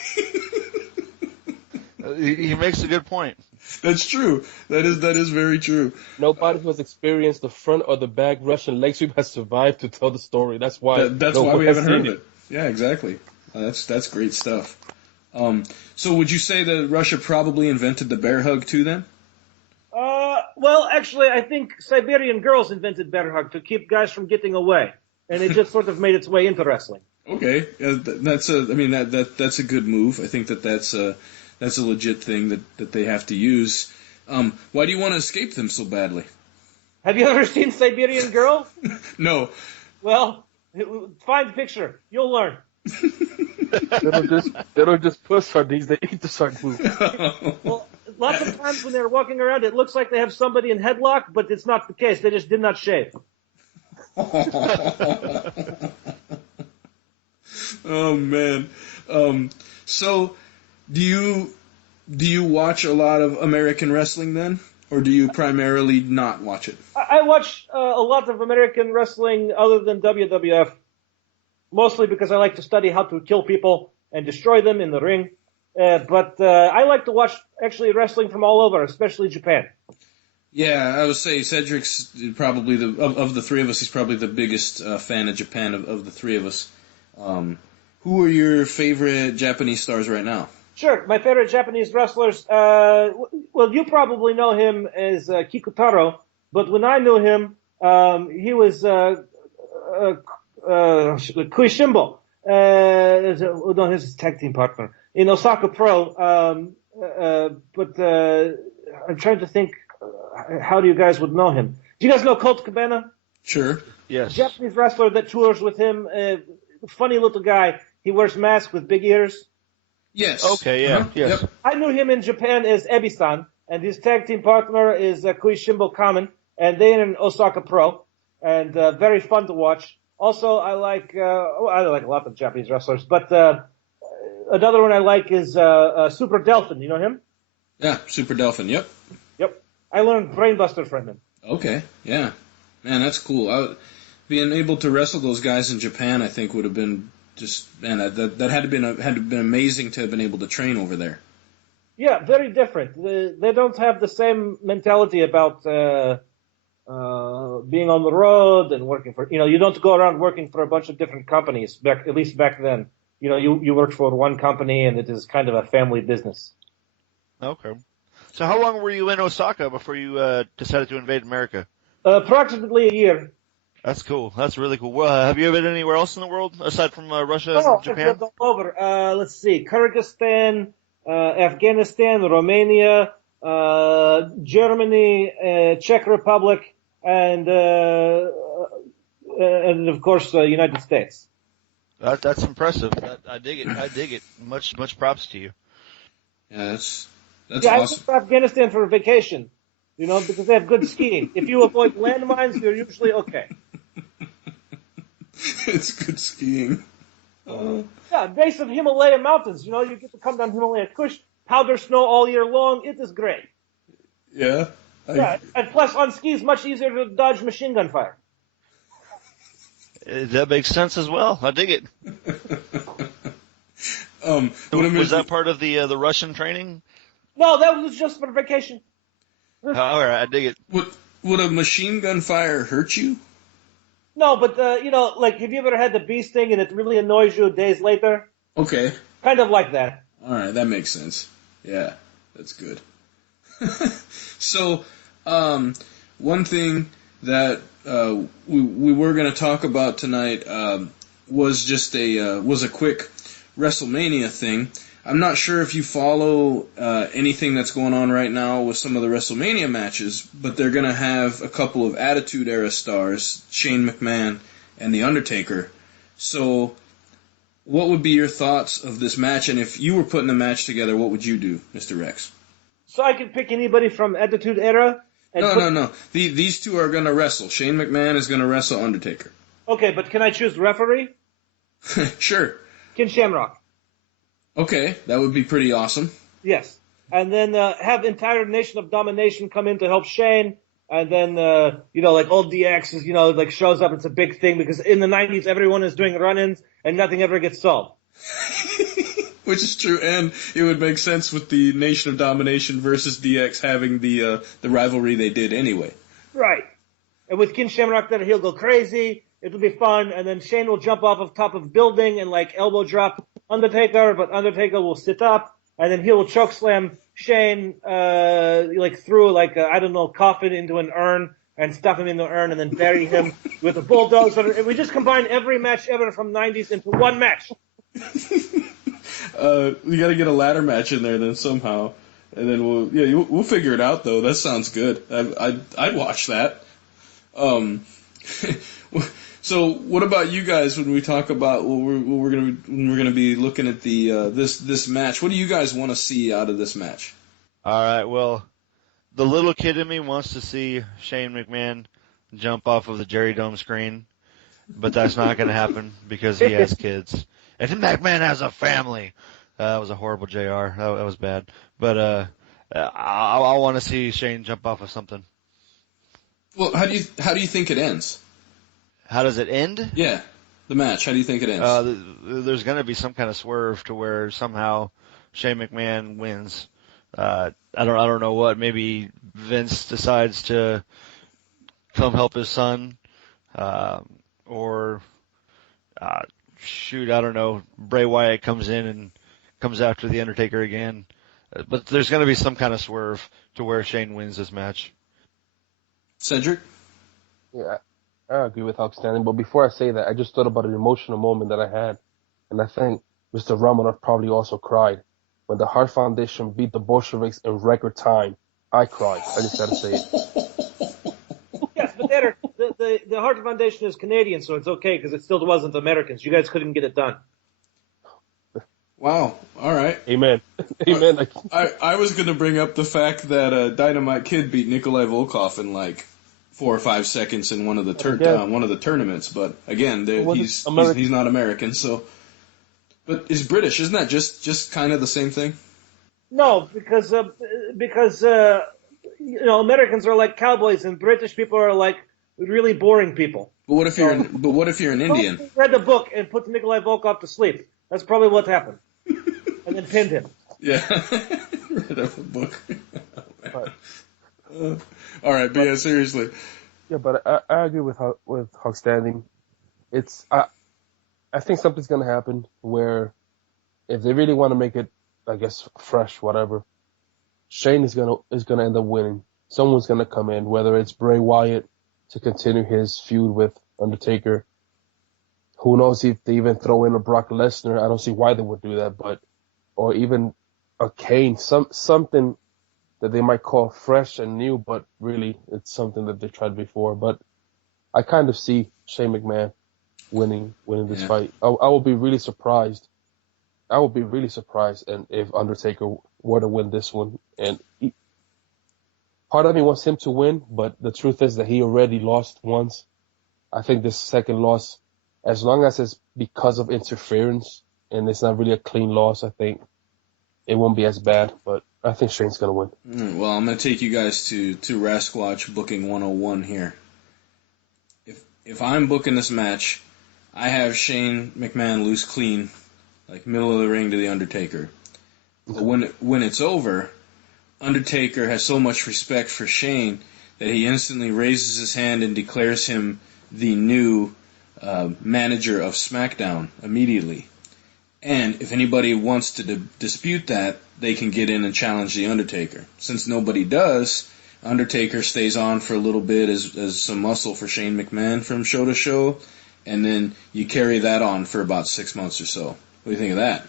He makes a good point. That's true. That is very true. Nobody who has experienced the front or the back Russian leg sweep has survived to tell the story. That's why. That's why we haven't heard it. Yeah, exactly. That's great stuff. So would you say that Russia probably invented the bear hug too then? Well, actually, I think Siberian girls invented bear hug to keep guys from getting away, and it just sort of made its way into wrestling. Okay, that's a good move. I think that's a legit thing that they have to use. Why do you want to escape them so badly? Have you ever seen Siberian Girl? No. Well, find the picture. You'll learn. They don't just put sardines; they eat the sardines. Well, lots of times when they're walking around, it looks like they have somebody in headlock, but it's not the case. They just did not shave. Oh man. So do you watch a lot of American wrestling then, or do you primarily not watch it? I watch a lot of American wrestling other than WWF, mostly because I like to study how to kill people and destroy them in the ring. But I like to watch actually wrestling from all over, especially Japan. Yeah, I would say Cedric's probably of the three of us. He's probably the biggest fan of Japan of the three of us. Who are your favorite Japanese stars right now? Sure, my favorite Japanese wrestlers. Well, you probably know him as Kikutaro, but when I knew him, he was Kuishimbo. No, his tag team partner in Osaka Pro. But I'm trying to think how do you guys would know him. Do you guys know Colt Cabana? Sure. Yes. Japanese wrestler that tours with him. Funny little guy. He wears masks with big ears. Yes. Okay, yeah. Uh-huh. Yes. Yep. I knew him in Japan as Ebi-san, and his tag team partner is Kuishimbo Kamen, and they're in Osaka Pro, and very fun to watch. Also, I like a lot of Japanese wrestlers, but another one I like is Super Delphin. You know him? Yeah, Super Delphin. Yep. Yep. I learned Brainbuster from him. Okay. Yeah. Man, that's cool. Being able to wrestle those guys in Japan, I think, would have been just that had to been amazing to have been able to train over there. Yeah, very different. They don't have the same mentality about being on the road and working for. You don't go around working for a bunch of different companies. At least back then, you worked for one company, and it is kind of a family business. Okay. So how long were you in Osaka before you decided to invade America? Approximately a year. That's cool. That's really cool. Have you been anywhere else in the world aside from Russia and Japan? I've been all over. Let's see. Kyrgyzstan, Afghanistan, Romania, Germany, Czech Republic, and of course, United States. That's impressive. I dig it. I dig it. Much props to you. Yeah, that's I went awesome. to Afghanistan for a vacation, because they have good skiing. If you avoid landmines, you're usually okay. It's good skiing. Yeah, base of Himalaya mountains. You get to come down Himalaya Kush, powder snow all year long. It is great. Yeah. Yeah, and plus on skis, much easier to dodge machine gun fire. That makes sense as well. I dig it. Was that part of the Russian training? No, that was just for vacation. All right, I dig it. Would a machine gun fire hurt you? No, but like, have you ever had the bee sting and it really annoys you days later? Okay. Kind of like that. All right, that makes sense. Yeah, that's good. So, one thing that we were going to talk about tonight was just a quick WrestleMania thing. I'm not sure if you follow anything that's going on right now with some of the WrestleMania matches, but they're going to have a couple of Attitude Era stars, Shane McMahon and The Undertaker. So, what would be your thoughts of this match? And if you were putting the match together, what would you do, Mr. Rex? So I could pick anybody from Attitude Era? No. These two are going to wrestle. Shane McMahon is going to wrestle Undertaker. Okay, but can I choose referee? Sure. Ken Shamrock. Okay, that would be pretty awesome. Yes. And then have entire Nation of Domination come in to help Shane. And then, like old DX is, shows up. It's a big thing because in the 90s, everyone is doing run-ins and nothing ever gets solved. Which is true, and it would make sense with the Nation of Domination versus DX having the rivalry they did anyway. Right. And with Ken Shamrock there, he'll go crazy. It'll be fun. And then Shane will jump off of top of building and elbow drop Undertaker, but Undertaker will sit up, and then he will choke slam Shane, through coffin into an urn and stuff him in the urn and then bury him with a bulldozer. And we just combine every match ever from 90s into one match. We got to get a ladder match in there then somehow, and then we'll figure it out though. That sounds good. I'd watch that. So what about you guys when we talk about we're gonna be looking at the this match? What do you guys want to see out of this match? All right. Well, the little kid in me wants to see Shane McMahon jump off of the Jerry Dome screen, but that's not going to happen because he has kids. And McMahon has a family. That was a horrible JR. That was bad. But I want to see Shane jump off of something. Well, how do you think it ends? How does it end? Yeah, the match. How do you think it ends? There's going to be some kind of swerve to where somehow Shane McMahon wins. I don't know what. Maybe Vince decides to come help his son, or I don't know. Bray Wyatt comes in and comes after the Undertaker again. But there's going to be some kind of swerve to where Shane wins this match. Cedric? Yeah, I agree with Outstanding. But before I say that, I just thought about an emotional moment that I had. And I think Mr. Romanov probably also cried. When the Hart Foundation beat the Bolsheviks in record time, I cried. I just got to say it. Yes, but the Hart Foundation is Canadian, so it's okay because it still wasn't Americans. You guys couldn't get it done. Wow. All right. Amen. Amen. I was going to bring up the fact that Dynamite Kid beat Nikolai Volkov in 4 or 5 seconds in one of the tournaments, but again, he's not American, so. But is British? Isn't that just kind of the same thing? No, because Americans are like cowboys and British people are like really boring people. But what if you're an Indian? Read the book and put Nikolai Volkov to sleep. That's probably what happened. And then pinned him. Yeah. Read a book. All right, but yeah, seriously. Yeah, but I agree with Hawk Standing. I think something's gonna happen where if they really want to make it, I guess, fresh, whatever, Shane is gonna end up winning. Someone's gonna come in, whether it's Bray Wyatt to continue his feud with Undertaker. Who knows if they even throw in a Brock Lesnar? I don't see why they would do that, or even a Kane, something that they might call fresh and new, but really it's something that they tried before. But I kind of see Shane McMahon winning this fight. I will be really surprised. And if Undertaker were to win this one, and part of me wants him to win, but the truth is that he already lost once. I think this second loss, as long as it's because of interference and it's not really a clean loss, I think it won't be as bad. But I think Shane's gonna win. Well, I'm gonna take you guys to Rasquatch booking 101 here. If I'm booking this match, I have Shane McMahon lose clean, middle of the ring to the Undertaker. But when it's over, Undertaker has so much respect for Shane that he instantly raises his hand and declares him the new manager of SmackDown immediately. And if anybody wants to dispute that, they can get in and challenge the Undertaker. Since nobody does, Undertaker stays on for a little bit as some muscle for Shane McMahon from show to show, and then you carry that on for about 6 months or so. What do you think of that?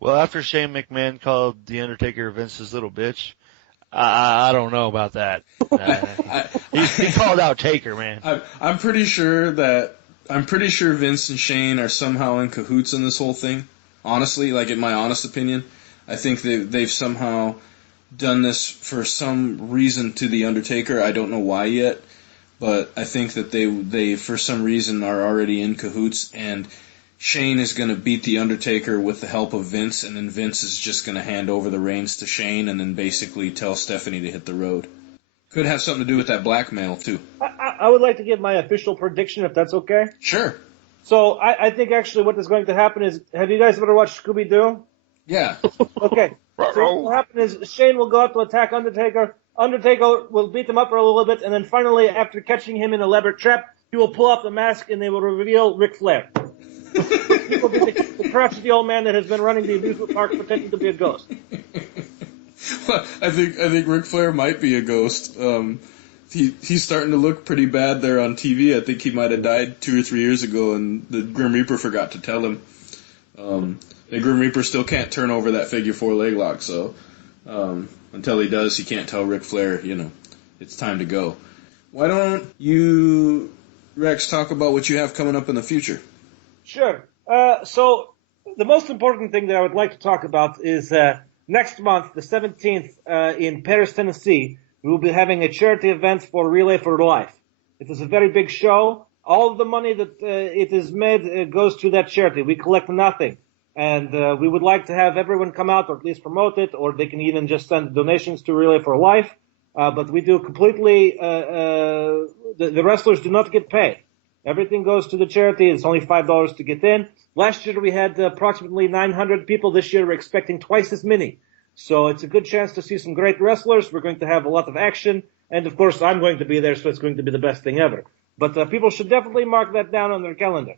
Well, after Shane McMahon called The Undertaker Vince's little bitch, I don't know about that. He called out Taker, man. I'm pretty sure Vince and Shane are somehow in cahoots in this whole thing. Honestly, like in my honest opinion, I think they've somehow done this for some reason to The Undertaker. I don't know why yet, but I think that they for some reason are already in cahoots, and Shane is going to beat The Undertaker with the help of Vince, and then Vince is just going to hand over the reins to Shane and then basically tell Stephanie to hit the road. Could have something to do with that blackmail, too. I would like to give my official prediction, if that's okay. Sure. So I think actually what is going to happen is, have you guys ever watched Scooby-Doo? Yeah. Okay. So what will happen is Shane will go out to attack Undertaker. Undertaker will beat him up for a little bit, and then finally, after catching him in an elaborate trap, he will pull off the mask and they will reveal Ric Flair. He will be the crotchety old man that has been running the amusement park pretending to be a ghost. Well, I think Ric Flair might be a ghost. He's starting to look pretty bad there on TV. I think he might have died 2 or 3 years ago, and the Grim Reaper forgot to tell him. The Grim Reaper still can't turn over that figure 4 leg lock, so until he does, he can't tell Ric Flair, it's time to go. Why don't you, Rex, talk about what you have coming up in the future? Sure. So the most important thing that I would like to talk about is next month, the 17th, in Paris, Tennessee, we will be having a charity event for Relay for Life. It is a very big show. All of the money that it is made goes to that charity. We collect nothing. And we would like to have everyone come out or at least promote it, or they can even just send donations to Relay for Life. But we do completely, the wrestlers do not get paid. Everything goes to the charity. It's only $5 to get in. Last year we had approximately 900 people. This year we're expecting twice as many. So it's a good chance to see some great wrestlers. We're going to have a lot of action. And of course I'm going to be there, so it's going to be the best thing ever. But people should definitely mark that down on their calendar.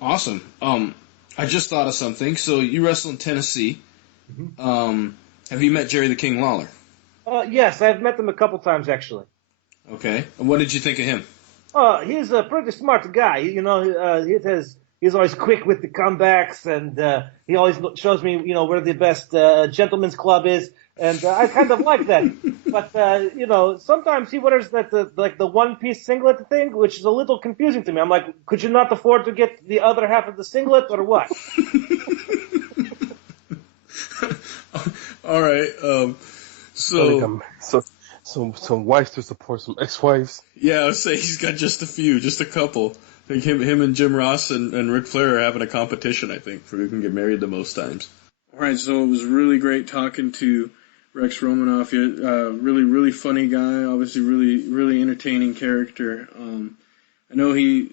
Awesome. I just thought of something. So you wrestle in Tennessee. Mm-hmm. Have you met Jerry the King Lawler? Yes, I've met him a couple times actually. Okay. And what did you think of him? He's a pretty smart guy. He's always quick with the comebacks, and he always shows me, where the best gentleman's club is, and I kind of like that. But sometimes he wears the one-piece singlet thing, which is a little confusing to me. I'm like, could you not afford to get the other half of the singlet, or what? All right. Some wives to support some ex-wives. Yeah, I would say he's got just a couple. I think him and Jim Ross and Ric Flair are having a competition, I think, for who can get married the most times. All right, so it was really great talking to Rex Romanov. Really, really funny guy, obviously really, really entertaining character. I know he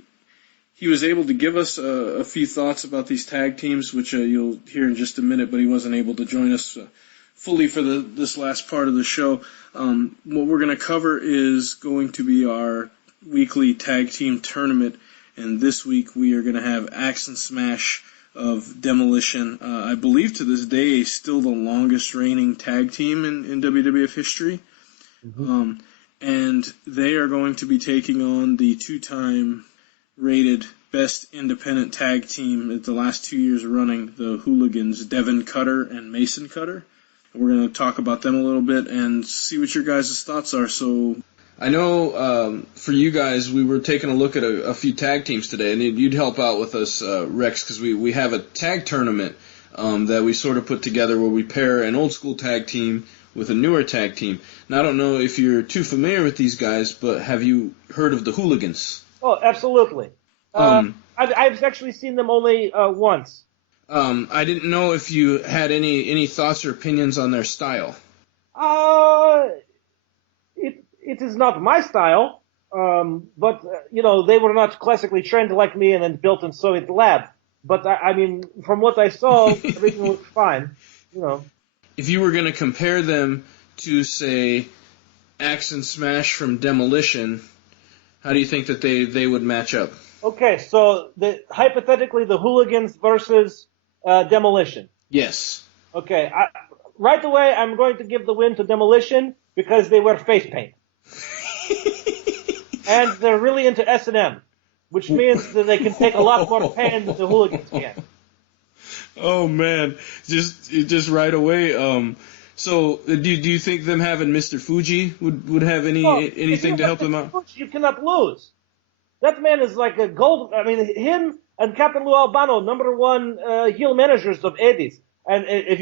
was able to give us a few thoughts about these tag teams, which you'll hear in just a minute, but he wasn't able to join us fully for this last part of the show. What we're going to cover is going to be our weekly tag team tournament, and this week we are going to have Axe and Smash of Demolition. I believe to this day still the longest reigning tag team in WWF history. Mm-hmm. And they are going to be taking on the 2-time rated best independent tag team at the last 2 years running, the Hooligans, Devin Cutter and Mason Cutter. We're going to talk about them a little bit and see what your guys' thoughts are. So I know for you guys, we were taking a look at a few tag teams today, and you'd help out with us, Rex, because we have a tag tournament that we sort of put together where we pair an old-school tag team with a newer tag team. Now, I don't know if you're too familiar with these guys, but have you heard of the Hooligans? Oh, absolutely. I've actually seen them only once. I didn't know if you had any thoughts or opinions on their style. It is not my style, but they were not classically trained like me and then built in Soviet lab. But I mean, from what I saw, everything looked fine. If you were going to compare them to, say, Axe and Smash from Demolition, how do you think that they would match up? Okay, so hypothetically, the Hooligans versus Demolition. Yes. Okay, right away, I'm going to give the win to Demolition because they wear face paint. And they're really into S&M, which means that they can take a lot more pain than the Hooligans can. Oh man, just right away. So do you think them having Mr. Fuji would have anything to help them out? Fuji, you cannot lose. That man is like a gold. I mean, him and Captain Lou Albano, number one heel managers of 80s. And if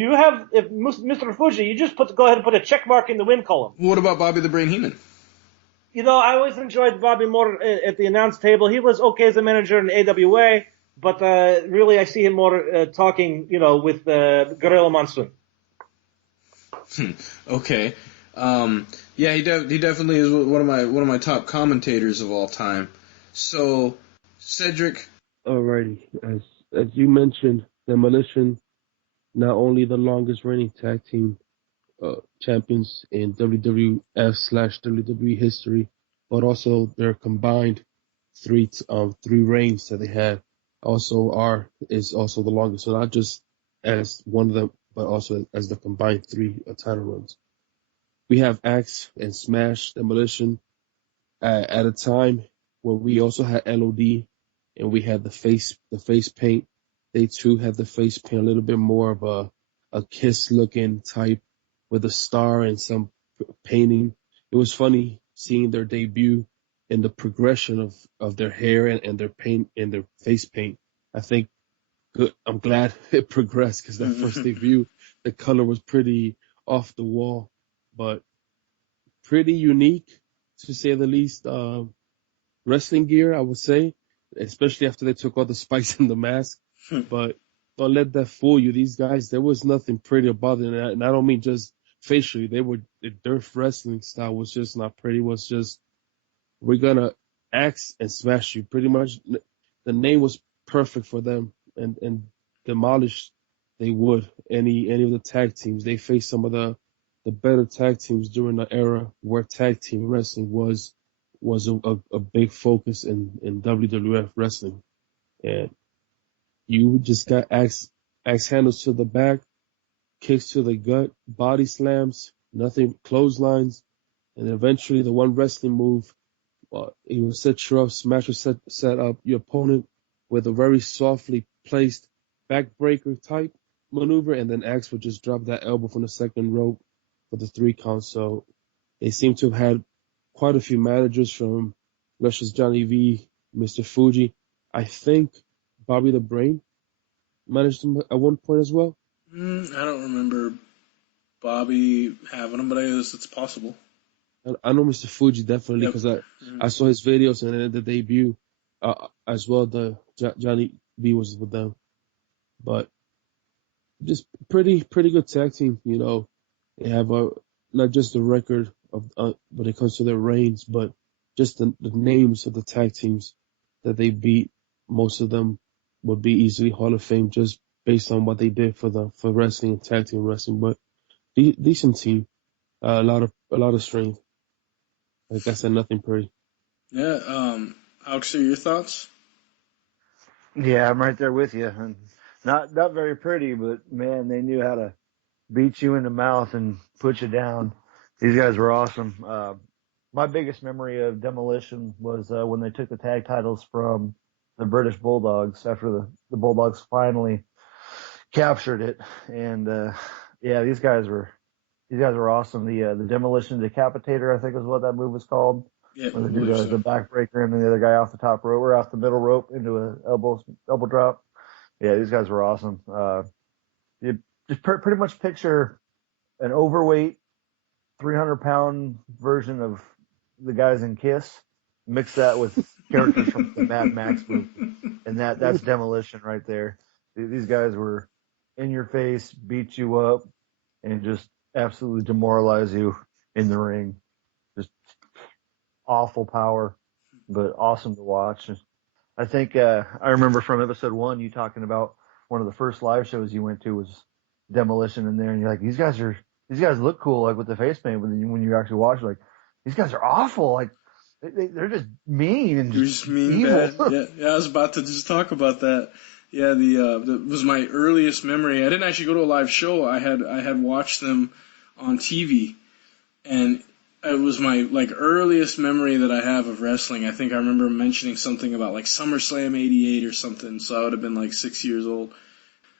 Mr. Fuji, you just go ahead and put a check mark in the win column. What about Bobby the Brain Heenan? You know, I always enjoyed Bobby more at the announce table. He was okay as a manager in AWA, but really I see him more talking, with Gorilla Monsoon. Okay. Yeah, he definitely is one of my top commentators of all time. So, Cedric. Alrighty, as you mentioned, Demolition, not only the longest reigning tag team champions in WWF/WWE history, but also their combined three reigns that they had is also the longest. So not just as one of them, but also as the combined three title runs. We have Axe and Smash Demolition at a time where we also had LOD and we had the face paint. They too had the face paint, a little bit more of a Kiss looking type with a star and some painting. It was funny seeing their debut and the progression of their hair and their paint and their face paint. I think I'm glad it progressed because that first debut, the color was pretty off the wall, but pretty unique to say the least. Wrestling gear, I would say, especially after they took all the spikes in the mask. But don't let that fool you. These guys, there was nothing pretty about them. And I don't mean just facially. Their wrestling style was just not pretty. It was just, we're going to axe and smash you. Pretty much the name was perfect for them and demolish they would any of the tag teams. They faced some of the better tag teams during the era where tag team wrestling was a big focus in WWF wrestling. And you just got axe handles to the back, kicks to the gut, body slams, nothing, clotheslines, and eventually the one wrestling move, he will set you up, Smash will set up your opponent with a very softly placed backbreaker type maneuver, and then Axe would just drop that elbow from the second rope for the 3 count. So they seem to have had quite a few managers from Russia's Johnny V, Mr. Fuji. I think Bobby the Brain managed him at one point as well. I don't remember Bobby having him, but I guess it's possible. I know Mr. Fuji definitely because I saw his videos and then the debut as well. The Johnny V was with them, but just pretty good tag team. They have not just the record of when it comes to their reigns, but just the names of the tag teams that they beat. Most of them would be easily Hall of Fame just based on what they did for wrestling and tag team wrestling. But decent team, a lot of strength. Like I said, nothing pretty. Yeah, Alex, your thoughts? Yeah, I'm right there with you. And not very pretty, but man, they knew how to beat you in the mouth and put you down. These guys were awesome. My biggest memory of Demolition was when they took the tag titles from the British Bulldogs after the Bulldogs finally captured it. And yeah, these guys were awesome. The Demolition Decapitator, I think is what that move was called. Yeah, when they do the backbreaker and then the other guy off the top rope or off the middle rope into a elbow drop. Yeah, these guys were awesome. You just pretty much picture an overweight 300-pound version of the guys in Kiss, mix that with characters from the Mad Max movie, and that's Demolition right there. These guys were in your face, beat you up, and just absolutely demoralize you in the ring. Just awful power, but awesome to watch. I think I remember from episode 1 you talking about one of the first live shows you went to was Demolition in there, and you're like, these guys look cool, like with the face paint, but then when you actually watch, like, these guys are awful, like they're just mean and just mean, evil. Bad. Yeah, I was about to just talk about that. Yeah, that was my earliest memory. I didn't actually go to a live show. I had watched them on TV, And it was my earliest memory that I have of wrestling. I think I remember mentioning something about SummerSlam '88 or something. So I would have been 6 years old.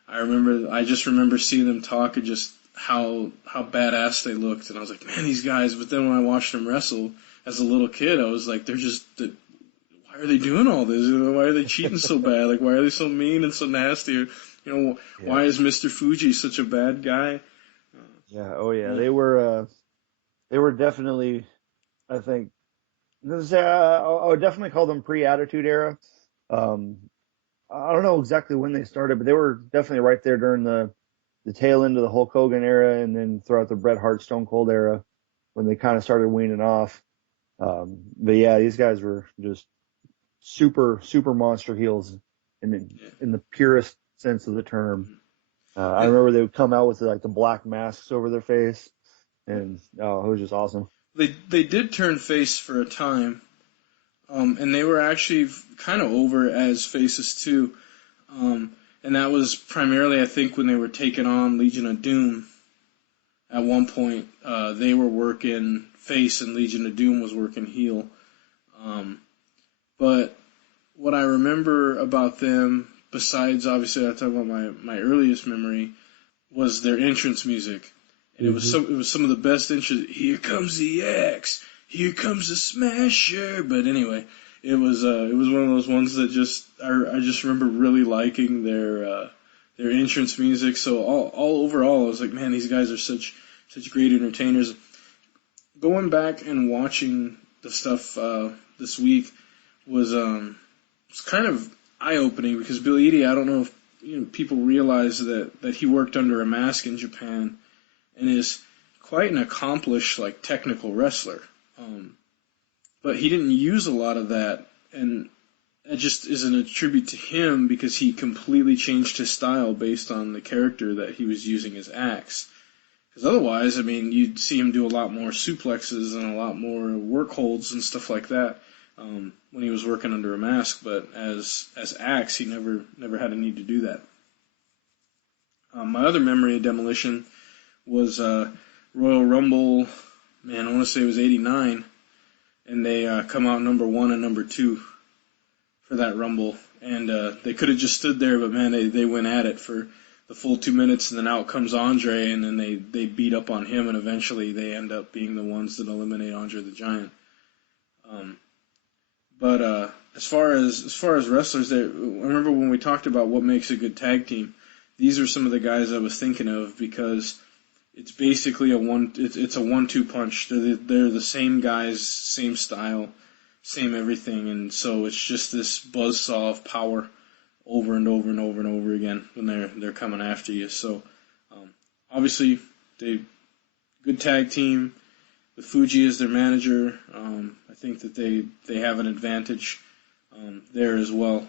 I just remember seeing them talk and just how badass they looked, and I was like, man, these guys. But then when I watched them wrestle as a little kid, I was like, why are they doing all this? Why are they cheating so bad? Why are they so mean and so nasty? Why is Mr. Fuji such a bad guy? Yeah. Oh yeah. They were definitely, I think, I would definitely call them pre-Attitude Era. I don't know exactly when they started, but they were definitely right there during the tail end of the Hulk Hogan era, and then throughout the Bret Hart Stone Cold era when they kind of started weaning off. But yeah, these guys were just super monster heels in the purest sense of the term. I remember they would come out with the black masks over their face, and it was just awesome. They did turn face for a time. And they were actually kind of over as faces too. And that was primarily, I think, when they were taking on Legion of Doom. At one point, they were working face and Legion of Doom was working heel. But what I remember about them, besides obviously I talk about my earliest memory, was their entrance music. And it was some of the best entrance. Here comes the Axe. Here comes the Smasher. But anyway, it was one of those ones that I just remember really liking their entrance music. So all overall, I was like, man, these guys are such great entertainers. Going back and watching the stuff this week was kind of eye opening because Bill Eadie, I don't know if people realize that he worked under a mask in Japan and is quite an accomplished technical wrestler. But he didn't use a lot of that, and it just isn't a tribute to him because he completely changed his style based on the character that he was using as Axe. Because otherwise, you'd see him do a lot more suplexes and a lot more work holds and stuff like that when he was working under a mask. But as Axe, he never had a need to do that. My other memory of Demolition was Royal Rumble. Man, I want to say it was '89. And they come out number 1 and number 2 for that Rumble. And they could have just stood there, but man, they went at it for the full 2 minutes, and then out comes Andre, and then they beat up on him, and eventually they end up being the ones that eliminate Andre the Giant. But as far as wrestlers, I remember when we talked about what makes a good tag team, these are some of the guys I was thinking of because it's basically a 1-2 punch. They're the same guys, same style, same everything, and so it's just this buzzsaw of power over and over and over and over again when they're coming after you. So obviously good tag team with Fuji as their manager. I think that they have an advantage there as well.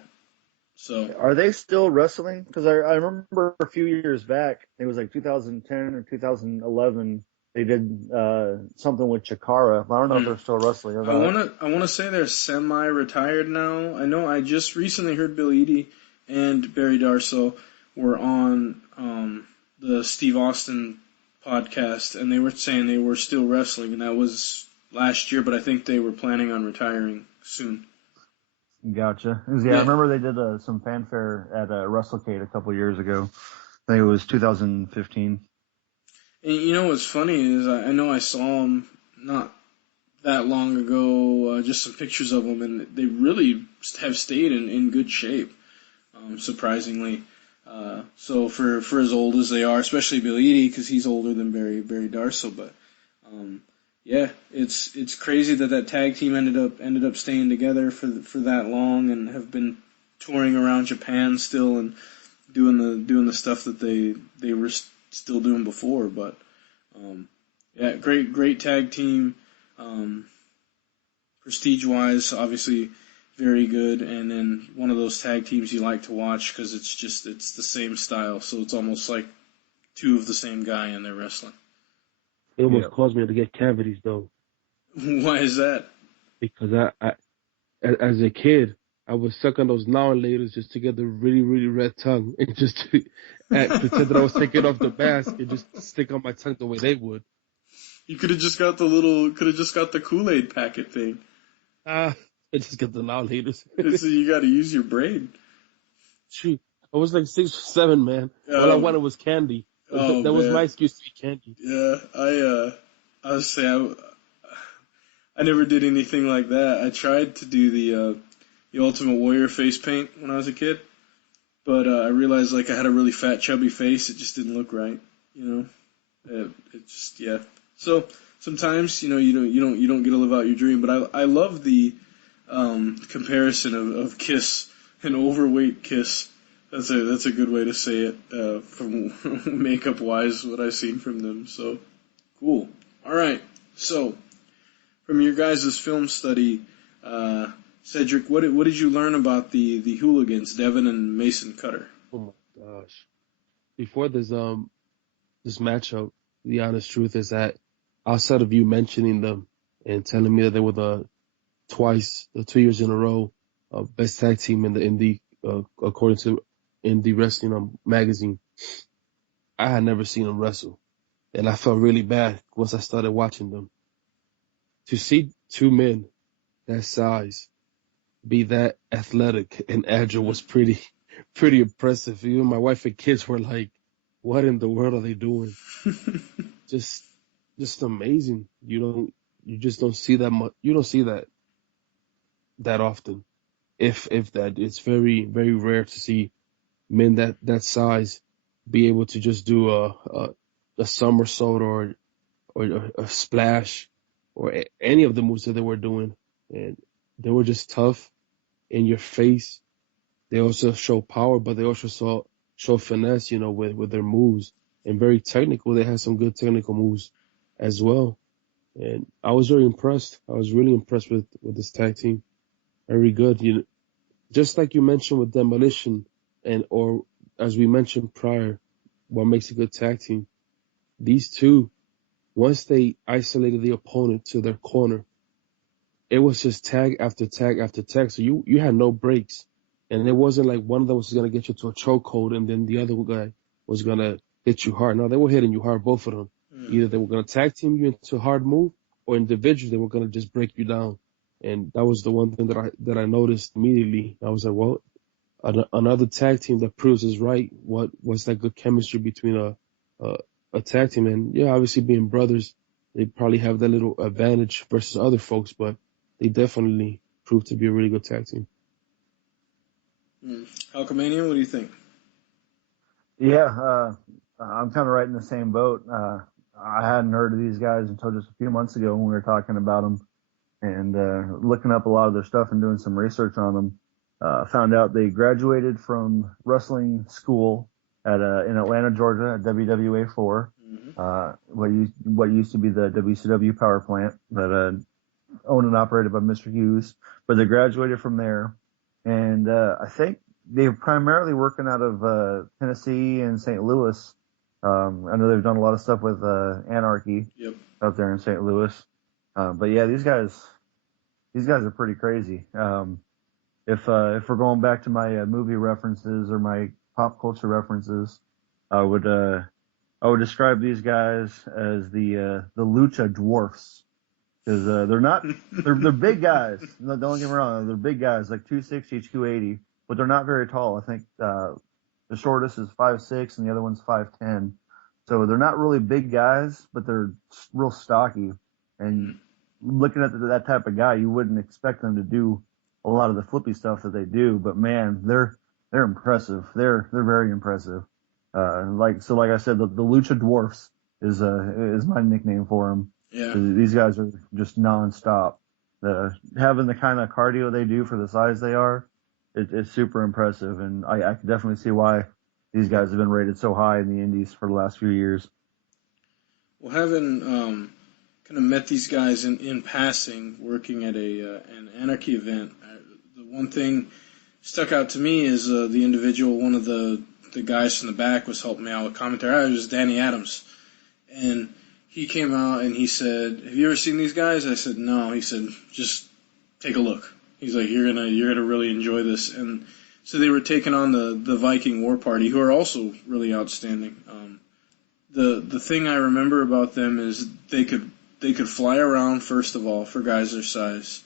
So are they still wrestling? Because I remember a few years back, it was 2010 or 2011. They did something with Chikara. I don't know if they're still wrestling or not. I wanna say they're semi-retired now. I know I just recently heard Bill Eadie and Barry Darsow were on the Steve Austin podcast, and they were saying they were still wrestling, and that was last year. But I think they were planning on retiring soon. Gotcha. Yeah, I remember they did some fanfare at WrestleCade a couple years ago. I think it was 2015. And what's funny is I know I saw them not that long ago, just some pictures of them, and they really have stayed in good shape, surprisingly. So for as old as they are, especially Bill Eadie, because he's older than Barry Darsow, but yeah, it's crazy that tag team ended up staying together for that long and have been touring around Japan still and doing the stuff that they were still doing before. But yeah, great tag team. Prestige wise, obviously very good, and then one of those tag teams you like to watch because it's the same style, so it's almost like two of the same guy in their wrestling. It almost caused me to get cavities, though. Why is that? Because I as a kid, I would suck on those now and laters just to get the really, really red tongue and just to pretend that I was taking off the mask and just stick on my tongue the way they would. You could have just got the Kool-Aid packet thing. I just got the now-haters. So you got to use your brain. Shoot, I was like 6 or 7, man. All I wanted was candy. That was my excuse to eat candy. Yeah, I was saying I never did anything like that. I tried to do the Ultimate Warrior face paint when I was a kid, but I realized like I had a really fat, chubby face. It just didn't look right, you know. It just yeah. So sometimes you don't get to live out your dream. But I love the comparison of Kiss and overweight Kiss. That's a good way to say it from makeup wise. What I've seen from them. So cool. All right. So from your guys' film study, Cedric, what did you learn about the Hooligans, Devin and Mason Cutter? Oh my gosh! Before this matchup, the honest truth is that outside of you mentioning them and telling me that they were the 2 years in a row, best tag team in the according to Indie Wrestling magazine, I had never seen them wrestle, and I felt really bad once I started watching them. To see two men that size be that athletic and agile was pretty impressive. Even my wife and kids were like, "What in the world are they doing?" just amazing. You just don't see that much. You don't see that often. If that, it's very, very rare to see men that size be able to just do a somersault or a splash or any of the moves that they were doing, and they were just tough in your face. They also show power, but they also show finesse, with their moves, and very technical. They had some good technical moves as well, and I was very impressed. I was really impressed with this tag team. Very good. Just like you mentioned with Demolition, or as we mentioned prior, what makes a good tag team. These two, once they isolated the opponent to their corner, it was just tag after tag after tag. So you had no breaks. And it wasn't like one of them was going to get you to a chokehold and then the other guy was going to hit you hard. No, they were hitting you hard, both of them. Either they were going to tag team you into a hard move, or individually they were going to just break you down. And that was the one thing that I noticed immediately. I was like, well, another tag team that proves is right. What's that good chemistry between a tag team? And yeah, obviously being brothers, they probably have that little advantage versus other folks, but they definitely proved to be a really good tag team. Alchemania, what do you think? Yeah, I'm kind of right in the same boat. I hadn't heard of these guys until just a few months ago when we were talking about them and looking up a lot of their stuff and doing some research on them. Found out they graduated from wrestling school in Atlanta, Georgia, at WWA 4, what used to be the WCW power plant, that owned and operated by Mr. Hughes. But they graduated from there, and I think they're primarily working out of Tennessee and St. Louis. I know they've done a lot of stuff with Anarchy out there in St. Louis. But yeah, these guys are pretty crazy. If we're going back to my movie references or my pop culture references, I would describe these guys as the lucha dwarfs, because they're big guys. No, don't get me wrong, they're big guys, like 260, 280, but they're not very tall. I think the shortest is 5'6", and the other one's 5'10". So they're not really big guys, but they're real stocky. And looking at that type of guy, you wouldn't expect them to do a lot of the flippy stuff that they do. But man, they're impressive. They're very impressive. Like I said, the Lucha Dwarfs is my nickname for them. Yeah. These guys are just nonstop. Having the kind of cardio they do for the size they are, it's super impressive, and I can definitely see why these guys have been rated so high in the indies for the last few years. Well, having kind of met these guys in passing, working at an anarchy event, the one thing stuck out to me is the individual, one of the guys from the back was helping me out with commentary. It was Danny Adams, and he came out and he said, "Have you ever seen these guys?" I said, "No." He said, "Just take a look." He's like, you're gonna really enjoy this. And so they were taking on the Viking War Party, who are also really outstanding. the thing I remember about them is they could fly around, first of all, for guys their size.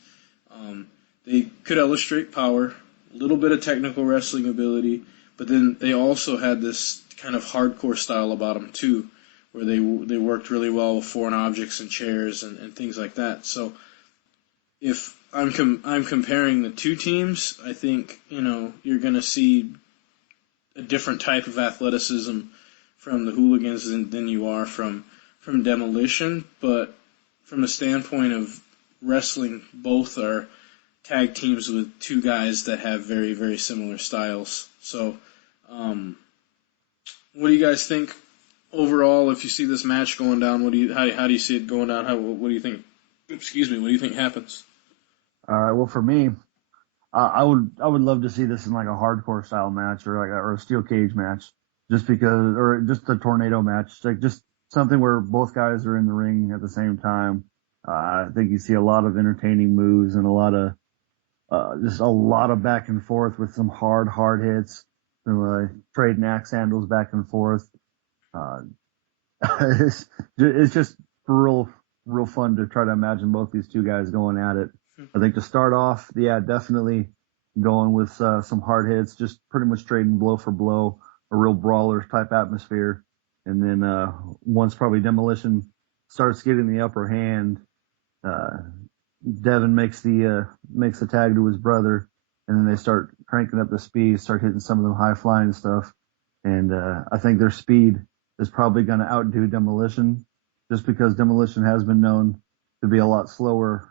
They could illustrate power, a little bit of technical wrestling ability, but then they also had this kind of hardcore style about them too, where they worked really well with foreign objects and chairs and things like that. So if I'm comparing the two teams, I think you're going to see a different type of athleticism from the Hooligans than you are from Demolition, but from a standpoint of wrestling, both are tag teams with two guys that have very, very similar styles. So, what do you guys think overall? If you see this match going down, how do you see it going down? What do you think? Excuse me. What do you think happens? All right. Well, for me, I would love to see this in like a hardcore style match or a steel cage match, just because, or just a tornado match, like just something where both guys are in the ring at the same time. I think you see a lot of entertaining moves and a lot of just a lot of back and forth with some hard hits, trading axe handles back and forth. It's just real fun to try to imagine both these two guys going at it. I think to start off, definitely going with some hard hits, just pretty much trading blow for blow, a real brawler type atmosphere. And then once probably Demolition starts getting the upper hand, Devin makes the tag to his brother, and then they start cranking up the speed, start hitting some of the high flying stuff. And I think their speed is probably going to outdo Demolition, just because Demolition has been known to be a lot slower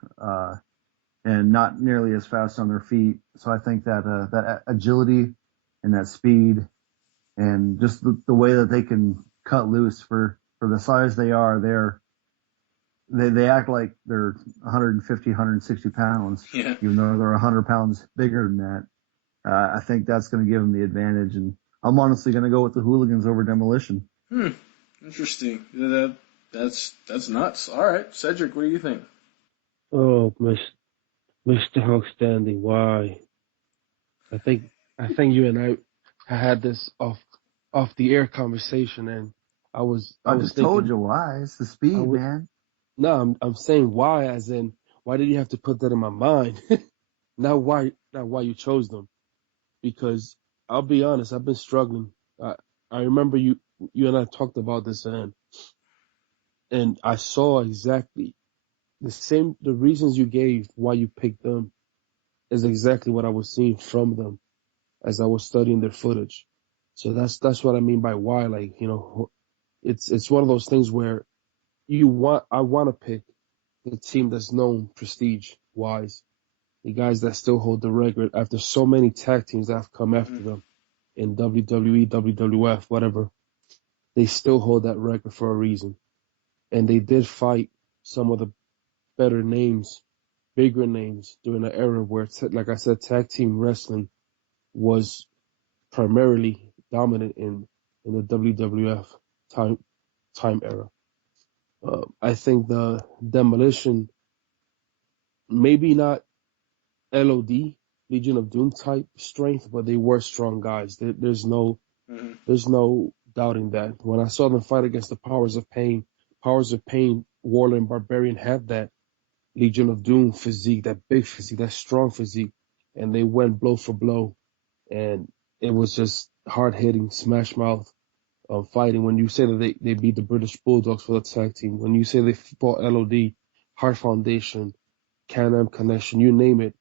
and not nearly as fast on their feet. So I think that agility and that speed and just the way that they can cut loose for the size they are, they act like they're 150, 160 pounds, even though they're 100 pounds bigger than that. I think that's going to give them the advantage, and I'm honestly going to go with the Hooligans over Demolition. Interesting. That's nuts. All right, Cedric, what do you think? Oh, Mr. Outstanding, why? I think you and I had this off the air conversation, and I was just thinking, told you why. It's the speed, man. No, I'm saying why, as in why did you have to put that in my mind? Not why you chose them, because I'll be honest, I've been struggling. I remember you and I talked about this, and I saw exactly the reasons you gave why you picked them is exactly what I was seeing from them as I was studying their footage. So that's what I mean by why. Like, it's one of those things where I want to pick the team that's known prestige wise, the guys that still hold the record after so many tag teams that have come after them in WWE, WWF, whatever. They still hold that record for a reason. And they did fight some of the better names, bigger names during an era where, like I said, tag team wrestling was primarily dominant in the WWF time era. I think the Demolition, maybe not LOD, Legion of Doom type strength, but they were strong guys. There's no doubting that. When I saw them fight against the Powers of Pain, Warlord and Barbarian had that Legion of Doom physique, that big physique, that strong physique, and they went blow for blow, and it was just hard hitting, smash mouth fighting. When you say that they beat the British Bulldogs for the tag team, when you say they fought LOD, Heart Foundation, Can-Am Connection, you name it,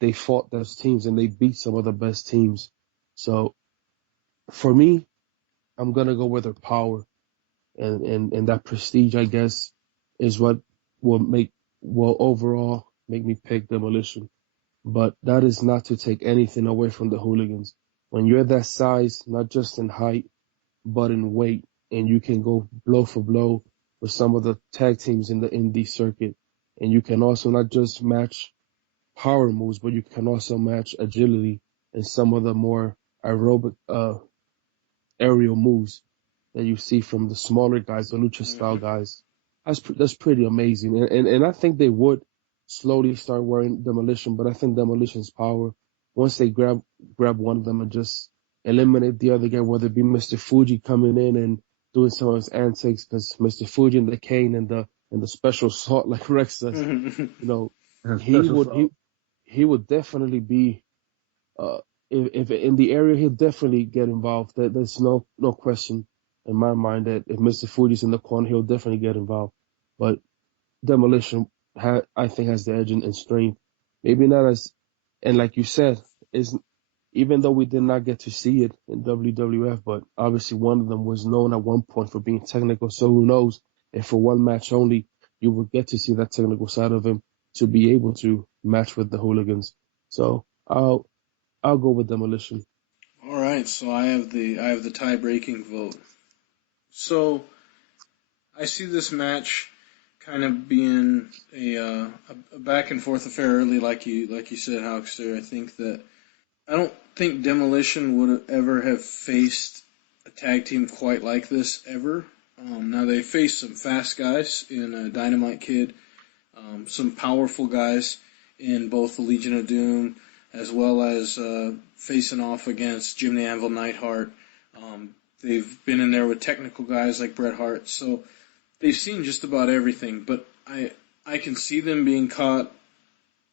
they fought those teams and they beat some of the best teams. So for me, I'm gonna go with their power and that prestige, I guess, is what will overall make me pick Demolition. But that is not to take anything away from the Hooligans. When you're that size, not just in height, but in weight, and you can go blow for blow with some of the tag teams in the indie circuit, and you can also not just match power moves, but you can also match agility and some of the more aerobic aerial moves that you see from the smaller guys, the lucha style guys. That's pretty amazing, and I think they would slowly start wearing Demolition, but I think Demolition's power, once they grab one of them and just eliminate the other guy, whether it be Mr. Fuji coming in and doing some of his antics because Mr. Fuji and the Cane and the special salt, like Rex says, you know, he Special would salt. he would definitely be if in the area he'll definitely get involved. There's no question in my mind that if Mr. Fuji's in the corner, he'll definitely get involved. But Demolition, I think, has the edge in strength. Maybe not as, and like you said, is even though we did not get to see it in WWF, but obviously one of them was known at one point for being technical. So who knows if for one match only you will get to see that technical side of him to be able to match with the Hooligans. So I'll go with Demolition. All right, so I have the tie-breaking vote. So I see this match kind of being a back and forth affair early, like you said, Hawkster. I don't think Demolition would ever have faced a tag team quite like this ever. Now they faced some fast guys in Dynamite Kid, some powerful guys in both the Legion of Doom, as well as facing off against Jim the Anvil Neidhart. They've been in there with technical guys like Bret Hart, so they've seen just about everything. But I can see them being caught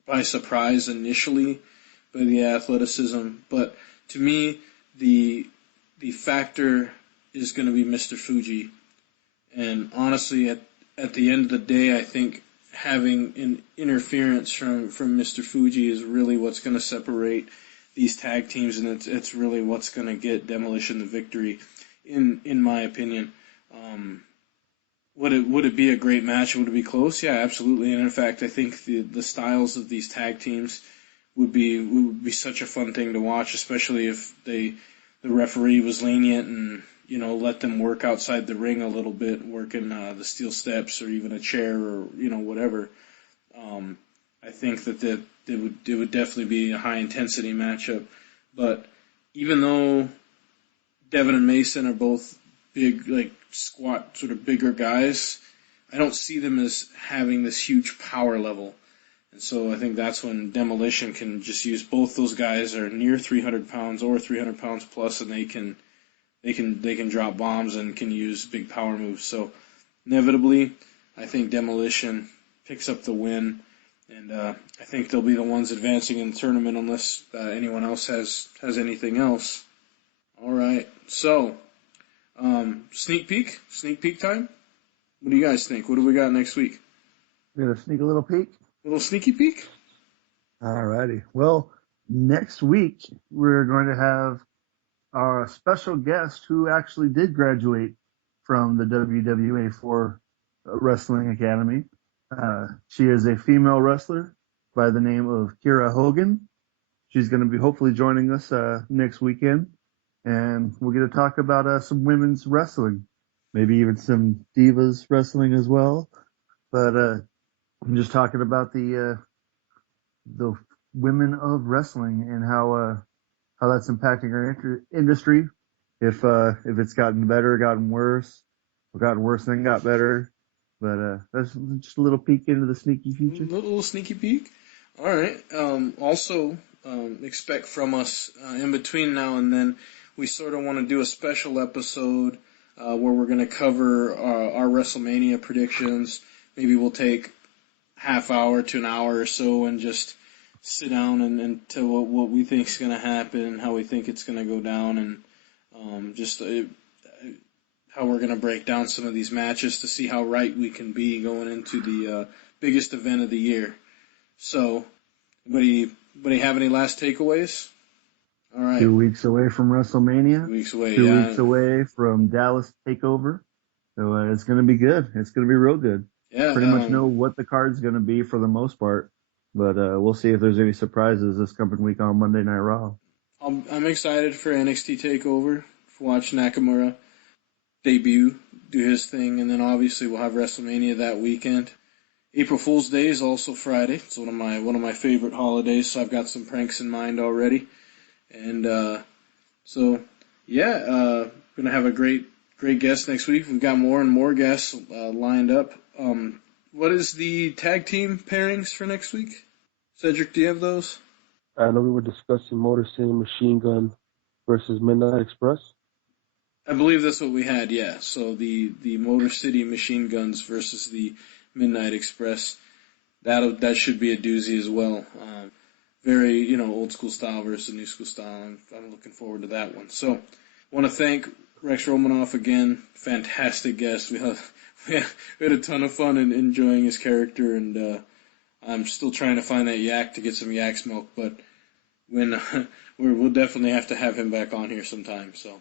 by surprise initially by the athleticism. But to me, the factor is going to be Mr. Fuji. And honestly, at the end of the day, I think having an interference from Mr. Fuji is really what's going to separate these tag teams, and it's really what's going to get Demolition the victory, in my opinion. Would it be a great match? Would it be close? Yeah, absolutely. And in fact, I think the styles of these tag teams would be such a fun thing to watch, especially if the referee was lenient and let them work outside the ring a little bit, working the steel steps or even a chair or whatever. I think that it would definitely be a high intensity matchup. But even though Devin and Mason are both big, like squat, sort of bigger guys, I don't see them as having this huge power level. And so I think that's when Demolition can just use both those guys are near 300 pounds or 300 pounds plus, and they can drop bombs and can use big power moves. So inevitably, I think Demolition picks up the win, and I think they'll be the ones advancing in the tournament unless anyone else has anything else. All right, so sneak peek time. What do you guys think? What do we got next week? We're gonna sneak a little peek. A little sneaky peek? Alrighty. Well, next week we're going to have our special guest who actually did graduate from the WWA 4 Wrestling Academy. She is a female wrestler by the name of Kira Hogan. She's going to be hopefully joining us next weekend, and we're going to talk about some women's wrestling, maybe even some divas wrestling as well. But I'm just talking about the women of wrestling and how that's impacting our industry. If it's gotten better, gotten worse, or gotten worse, then got better. But that's just a little peek into the sneaky future. A little sneaky peek. All right. Also, expect from us in between now and then, we sort of want to do a special episode where we're going to cover our WrestleMania predictions. Maybe we'll take half hour to an hour or so and just sit down and tell what we think is going to happen and how we think it's going to go down, and just how we're going to break down some of these matches to see how right we can be going into the biggest event of the year. So, anybody have any last takeaways? All right. 2 weeks away from WrestleMania. 2 weeks away, 2 weeks away from Dallas Takeover. So it's going to be good. It's going to be real good. Yeah. Pretty much know what the card's going to be for the most part. But we'll see if there's any surprises this coming week on Monday Night Raw. I'm excited for NXT TakeOver, for watch Nakamura debut, do his thing, and then obviously we'll have WrestleMania that weekend. April Fool's Day is also Friday. It's one of my favorite holidays, so I've got some pranks in mind already. And gonna have a great guest next week. We've got more and more guests lined up. What is the tag team pairings for next week? Cedric, do you have those? I know we were discussing Motor City Machine Gun versus Midnight Express. I believe that's what we had, yeah. So the Motor City Machine Guns versus the Midnight Express. That should be a doozy as well. Very, old school style versus new school style. I'm looking forward to that one. So, want to thank Rex Romanov again. Fantastic guest. We had a ton of fun in enjoying his character, and I'm still trying to find that yak to get some yak smoke, but when we'll definitely have to have him back on here sometime. So,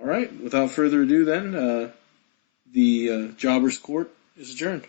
all right. Without further ado, then the Jobber's Court is adjourned.